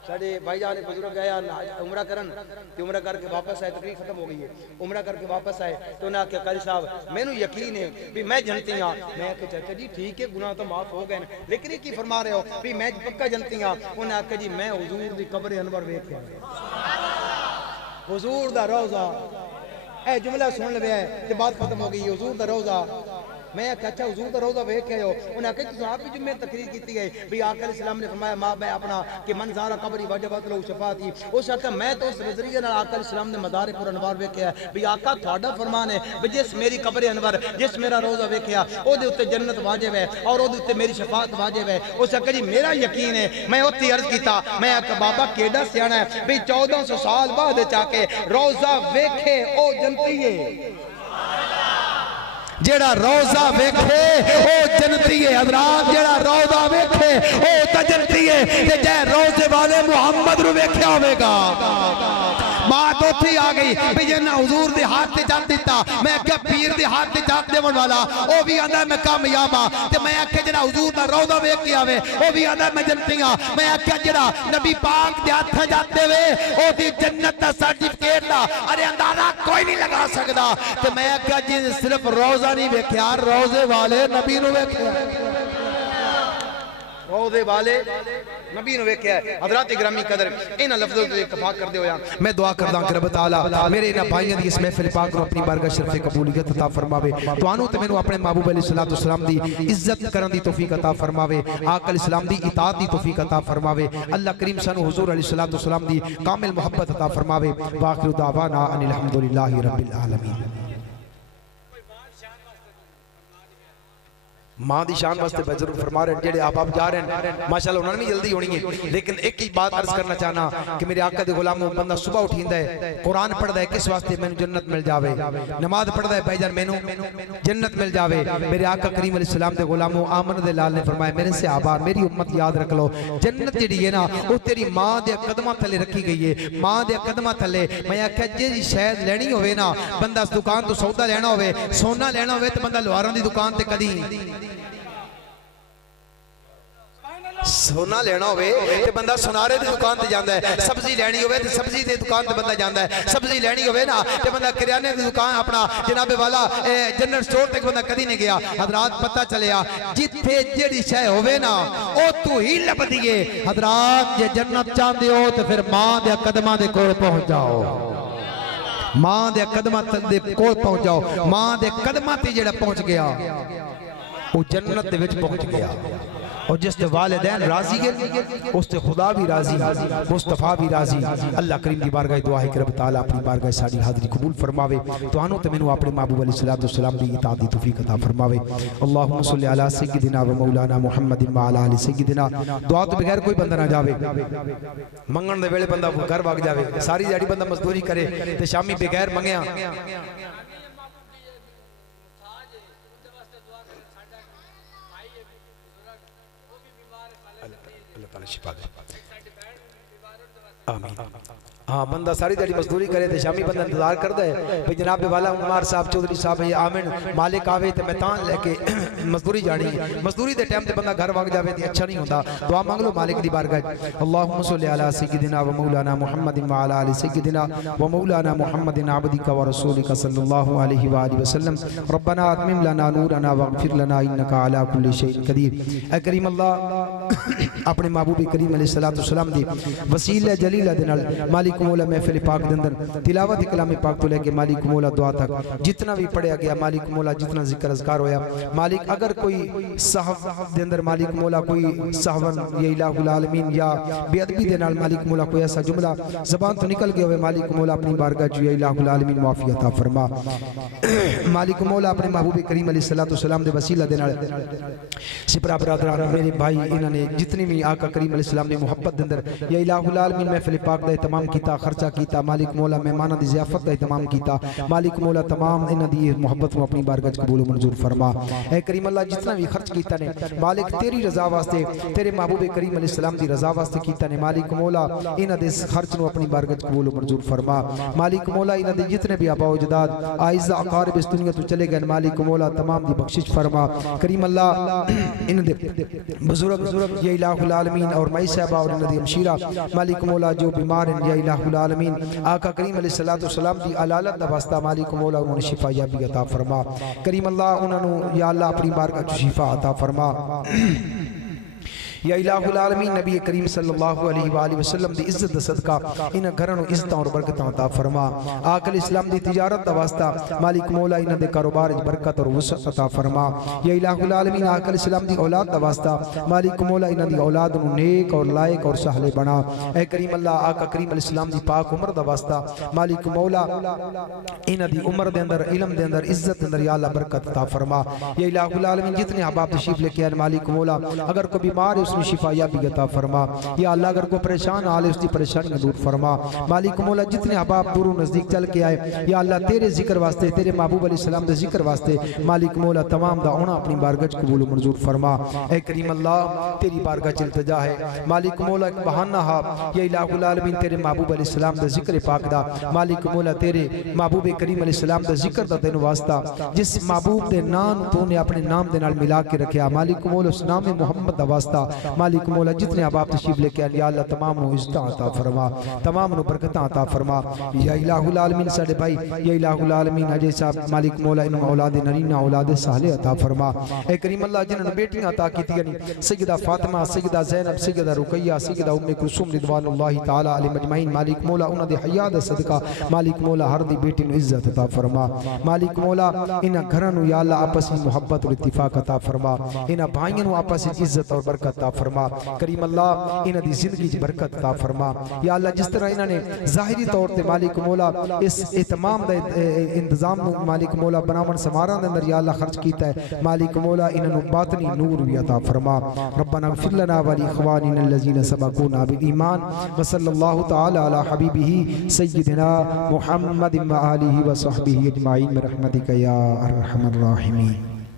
साडे भाईजान ने बुजुर्ग गया उमरा करन ते उमरा करके वापस आए, तकरीर खत्म हो गई है। उमरा करके वापस आए तो उन्हें आख्या कारी साहब मैनू यकीन है भी मैं जनती हाँ। मैं आख्या चाचा जी ठीक है गुनाह तो माफ हो गए, लेकिन ये की फरमा रहे हो भी मैं पक्का जनती हाँ। उन्हें आख्या जी मैं हुजूर दी कब्र अनवर वेखिया, हुजूर दा रोज़ा। ए जुमला सुन लवे ते बात खत्म हो गई। हुजूर दा रोज़ा मैं अच्छा हुजूर दा रोज़ा वेख के हो। उन्हें आख्या तुम आप भी जुम्मे तकरीर की है भी आका अलैहिस्सलाम ने फरमाया मां मैं अपना कि मन ज़ारा कब्री वाजबत लहू शफाअती। उस आख्या मैं तो उस नजरिए नाल आका अलैहिस्सलाम ने मज़ारे पुर अनवार वेखिया भी आका ਤੁਹਾਡਾ फरमान है भी जिस मेरी कब्र अनवर जिस मेरा रोज़ा वेखिया ओदे उत्ते जन्नत वाजिब है और ओदे उत्ते मेरी शफाअत वाजिब है। उस आख्या जी मेरा यकीन है। मैं उत्ते अर्ज कीता मैं आख्या बाबा केड़ा सियाना है भी 1400 साल बाद जाके रोज़ा वेखे ओ जन्नती है। जेड़ा रोज़ा वेखे ओ जन्नती है। हज़रात जेड़ा रोज़ा वेखे ओ ता जन्नती है ते जे रोज़े वाले मुहम्मद नु वेख्या होवेगा। बात उठी आ गई भी जे ना हुजूर दे हाथ ते जात दिता। मैं क्या पीर दे हाथ ते जात देवन वाला ओ भी आंदा मैं कामयाब हां ते मैं आखे जेड़ा हुजूर दा रोज़ा वेख के आवे ओ भी आंदा मैं जन्नती हां। मैं आखे जेड़ा नबी पाक दे हाथ जात देवे ओ दी जन्नत दा सर्टिफिकेट दा अरे अंदाजा कोई नहीं लगा सकदा। ते मैं आखे जी सिर्फ रोज़ा नहीं वेख्या रोज़े वाले नबी नु वेख्या, रोज़े वाले नबी ने वेख्या है। हज़रात गिरामी कदर इन लफ्ज़ों ते इत्तफाक करदे होया मैं दुआ करदा कि रब तआला मेरे इन भाइयों दी इस महफिल पाक नूं अपनी बारगाह शरीफ कबूलियत अता फरमावे। तुहानू ते मैनू अपने महबूब अलैहिस्सलातु वस्सलाम दी इज्जत करन दी तौफीक अता फरमावे। आका इस्लाम दी इताअत दी तौफीक अता फरमावे। अल्लाह करीम सानू हुजूर अलैहिस्सलातु वस्सलाम दी कामिल मोहब्बत अता फरमावे। वाखिरु दावाना अनिल हम्दुलिल्लाहि रब्बिल आलमीन। माँ की शान वास्ते मैं जरूर फरमा रहे जेडे आप जा रहे हैं माशाअल्लाह उन्होंने भी जल्दी होनी है। लेकिन एक ही बात अर्ज करना चाहना कि मेरे आका दे गुलामों बंदा सुबह उठींदा है कुरान पढ़दा है किस वास्ते मैनू जन्नत मिल जावे। नमाज पढ़दा है भाईजान मैनू जन्नत मिल जावे। मेरे आका करीम अलैहिस्सलाम दे गुलामों आमन दे लाल ने फरमाया मेरे से आबार मेरी उम्मत याद रख लो जन्नत जिहड़ी है ना वो तेरी माँ दे कदमां थले रखी गई है। माँ दे कदमां थले मैं आख्या जी शायद लैनी होवे ना बंदा दुकान तो सौदा लेना होवे सोना लेना होवे तो बंदा लोहारां दी दुकान ते कदी सोना लेना होवे ते बंदा सुनारे दी दुकान ते जांदा है। सब्जी लेनी होवे ते सब्जी दी दुकान ते बंदा जांदा है। सब्जी लेनी होवे ना ते बंदा किराने दी दुकान अपना जनाबे वाला जनरल स्टोर तक बंदा कदी नहीं गया। हजरात पता चलिया जिथे जेड़ी शय होवे ना ओ तू ही लभदी है। हजरात जे जन्नत चाहंदे हो ते फिर मां दे कदमां दे कोल पहुंच जाओ। मां दे कदमां दे कोल पहुंच जाओ। मां दे कदमां ते जेड़ा पहुंच गया वो जन्नत दे विच पहुंच गया। और जिससे वालिदैन राजी है उससे खुदा भी राजी मुस्तफ़ा भी राजी। अल्लाह करीम की बारगाह दुआ है कि रब तआला अपनी बारगाह साडी हाज़री कबूल फरमावे। तुहानू ते मैनू अपने महबूब अलैहिस्सलातु वस्सलाम दी इताअत दी तौफीक अता फरमावे। अल्लाहुम्मा सल्लि अला सय्यिदिना व मौलाना मुहम्मदिन व अला आलि सय्यिदिना। दुआ तो बगैर कोई बंदा ना जावे। मंगण दे वेले बंदा घर भाग जावे सारी दिहाड़ी बंदा मजदूरी करे ते शामी बगैर मंगया शिफा दे आमीन। हाँ बंदा सारी दिहाड़ी मजदूरी करे तो शामी बंदा इंतजार करता है भाई जनाब वाला उमर साहब चौधरी साहब ये आमिन मालिक आवे तो मैं तान लेके मजदूरी जानी मजदूरी के टाइम ते बंदा घर भाग जावे तो अच्छा नहीं होता। दुआ मांग लो मालिक दी बारगाह। अल्लाहुम्मा सल्लि अला सय्यिदिना व मौलाना मुहम्मदिन व अला आलि सय्यिदिना व मौलाना मुहम्मदिन अब्दिका व रसूलिका सल्लल्लाहु अलैहि व आलिहि वसल्लम। रब्बना अतमिम लना नूरना वगफिर लना इन्नका अला कुल्लि शैइन कदीर। ऐ करीम अल्लाह अपने महबूब करीम अलैहिस्सलातु वस्सलाम दी वसीला जलीला दे नाल मालिक मौला महफिल पाक दे अंदर तिलावत कलाम पाक तो लेके मालिक मौला दुआ तक जितना भी पढ़या गया मालिक मौला जितना जिक्र अज़कार होया मालिक अगर कोई साहब दे अंदर मालिक मौला कोई साहबन या इलाहुल आलमीन या बेअदबी दे नाल मालिक मौला कोई ऐसा जुमला ज़बान तो निकल गया होवे मालिक मौला अपनी बारगाह जो या इलाहुल आलमीन माफ़ी अता फरमा। मालिक मौला अपने महबूब करीम अलैहिस्सलातु वस्सलाम दे वसीला दे नाल सिपरा बरादरान मेरे भाई इन्होंने जितनी भी आका करीम अलैहिस्सलाम ने मोहब्बत दे अंदर या इलाहुल आलमीन महफिल पाक दा तमाम कीता खर्चा किया मालिक मौला मेहमानां दी ज़ियाफत दा तमाम किया मालिक मौला तमाम इन्हां दी मोहब्बत को अपनी बारगाह कबूल मंजूर फरमा। ऐ करीम अल्लाह जितना भी खर्च किया ने मालिक तेरी रजा वास्ते तेरे महबूब करीम अलैहिस्सलाम दी रजा वास्ते किया ने मालिक मौला इन्हां दे खर्च को अपनी बारगाह कबूल मंजूर फरमा। मालिक मौला इन्हां दे जितने भी आबा अजदाद आइज़ा अकारिब इस दुनिया तो चले गए मालिक मौला तमाम दी बख्शिश फरमा। करीम अल्लाह इन्हां दे बुजुर्ग या इलाहुल आलमीन और माई साहबा और इन्हां दी हमशीरा मालिक मौला जो बीमार हैं या इलाहुल आलमीन आका करीम अलैहिस्सलातु वस्सलाम दी अलालत दा वास्ता मालिक मौला उन्हें शिफा याबी अता फरमा। करीम अल्लाह उन्होंने या अल्लाह अपनी बारगाह शिफा अता फरमा। या इलाहुल आलमीन नबी करीम सल्लल्लाहु अलैहि वसल्लम दी इज्जत दा सदका इन घरां नूं इज्जतां और बरकतां अता फरमा। आकल इस्लाम दी तिजारत दा वास्ता मालिक मौला इन्हां दे कारोबार विच बरकत और वसअत अता फरमा। या इलाहुल आलमीन आकल इस्लाम दी औलाद दा वास्ता मालिक मौला इन्हां दी औलाद नूं नेक और लायक और सहले बना। ऐ करीम अल्लाह आका करीम इस्लाम दी पाक उम्र दा वास्ता मालिक मौला इन्हां दी उम्र दे अंदर इल्म दे अंदर इज्जत दे अंदर या अल्लाह बरकत अता फरमा। या इलाहुल आलमीन जितने अहबाब तशरीफ लेके आए मालिक मौला अगर कोई बीमार है उसकी शिफा याबी अता फरमा। या अल्लाह अगर कोई परेशान हाल है उसकी परेशानी दूर फरमा। मालिक मौला जितने अहबाब दूर नजदीक चल के आए या अल्लाह तेरे जिक्र वास्ते तेरे महबूब अलैहिस्सलाम दे जिक्र वास्ते मालिक मौला तमाम दा आना अपनी बारगाह कबूल मंजूर फरमा। ऐ करीम अल्लाह तेरी बारगाह च इल्तिजा है मालिक मौला एक बहाना हा या इलाहुल आलमीन तेरे महबूब अलैहिस्सलाम दे जिक्र पाक दा मालिक मौला तेरे महबूब करीम अलैहिस्सलाम दे जिक्र दा तेन वास्ता जिस महबूब दे नाम तूने अपने नाम दे नाल मिला के रखा मालिक मौला उस नाम मोहम्मद दा वास्ता मालिक मौला जितने अब आप तशरीफ लेके आए या अल्लाह तमाम नु इज्जत अता फरमा, तमाम नु बरकत अता फरमा या इलाहुल आलमीन। साडे भाई या इलाहुल आलमीन अजय साहब मालिक मौला इन औलाद नरीना औलाद साले अता फरमा। ए करीम अल्लाह जिन्होंने बेटियां अता की सैयदा फातिमा, सैयदा ज़ैनब, सैयदा रुकैया, सैयदा उम्मे कुलसूम रिदवानुल्लाहि ताला अलैहि मजमाइन, मालिक मौला उन्हां दे हयात दा सदका मालिक मौला हर दी बेटी नु इज्जत अता फरमा। मालिक मौला इन्हां घरां नु या अल्लाह आपस में मोहब्बत और इत्तिफाक अता फरमा, इन्हां भाइयों नु आपस में इज्जत और बरकत अता फरमा। करीम अल्लाह इन्हां दी जिंदगी च बरकत अता फरमा या अल्लाह। जिस तरह इन्हां ने ज़ाहिरी तौर ते मालिक मौला इस इतमाम दा इंतजाम नु मालिक मौला बनावन समारा दे अंदर या अल्लाह खर्च कीता है, मालिक मौला इन्हां नु बातनी नूर भी अता फरमा। रब्बना इग़फिर लना व लिइख़वानिना अल्लज़ीना सबक़ूना बिल ईमान व सल्लल्लाहु तआला अला हबीबिही सय्यिदिना मुहम्मद व आलिहि व सहबिही अजमाइन बिरहमतिका या अरहमर राहिमीन।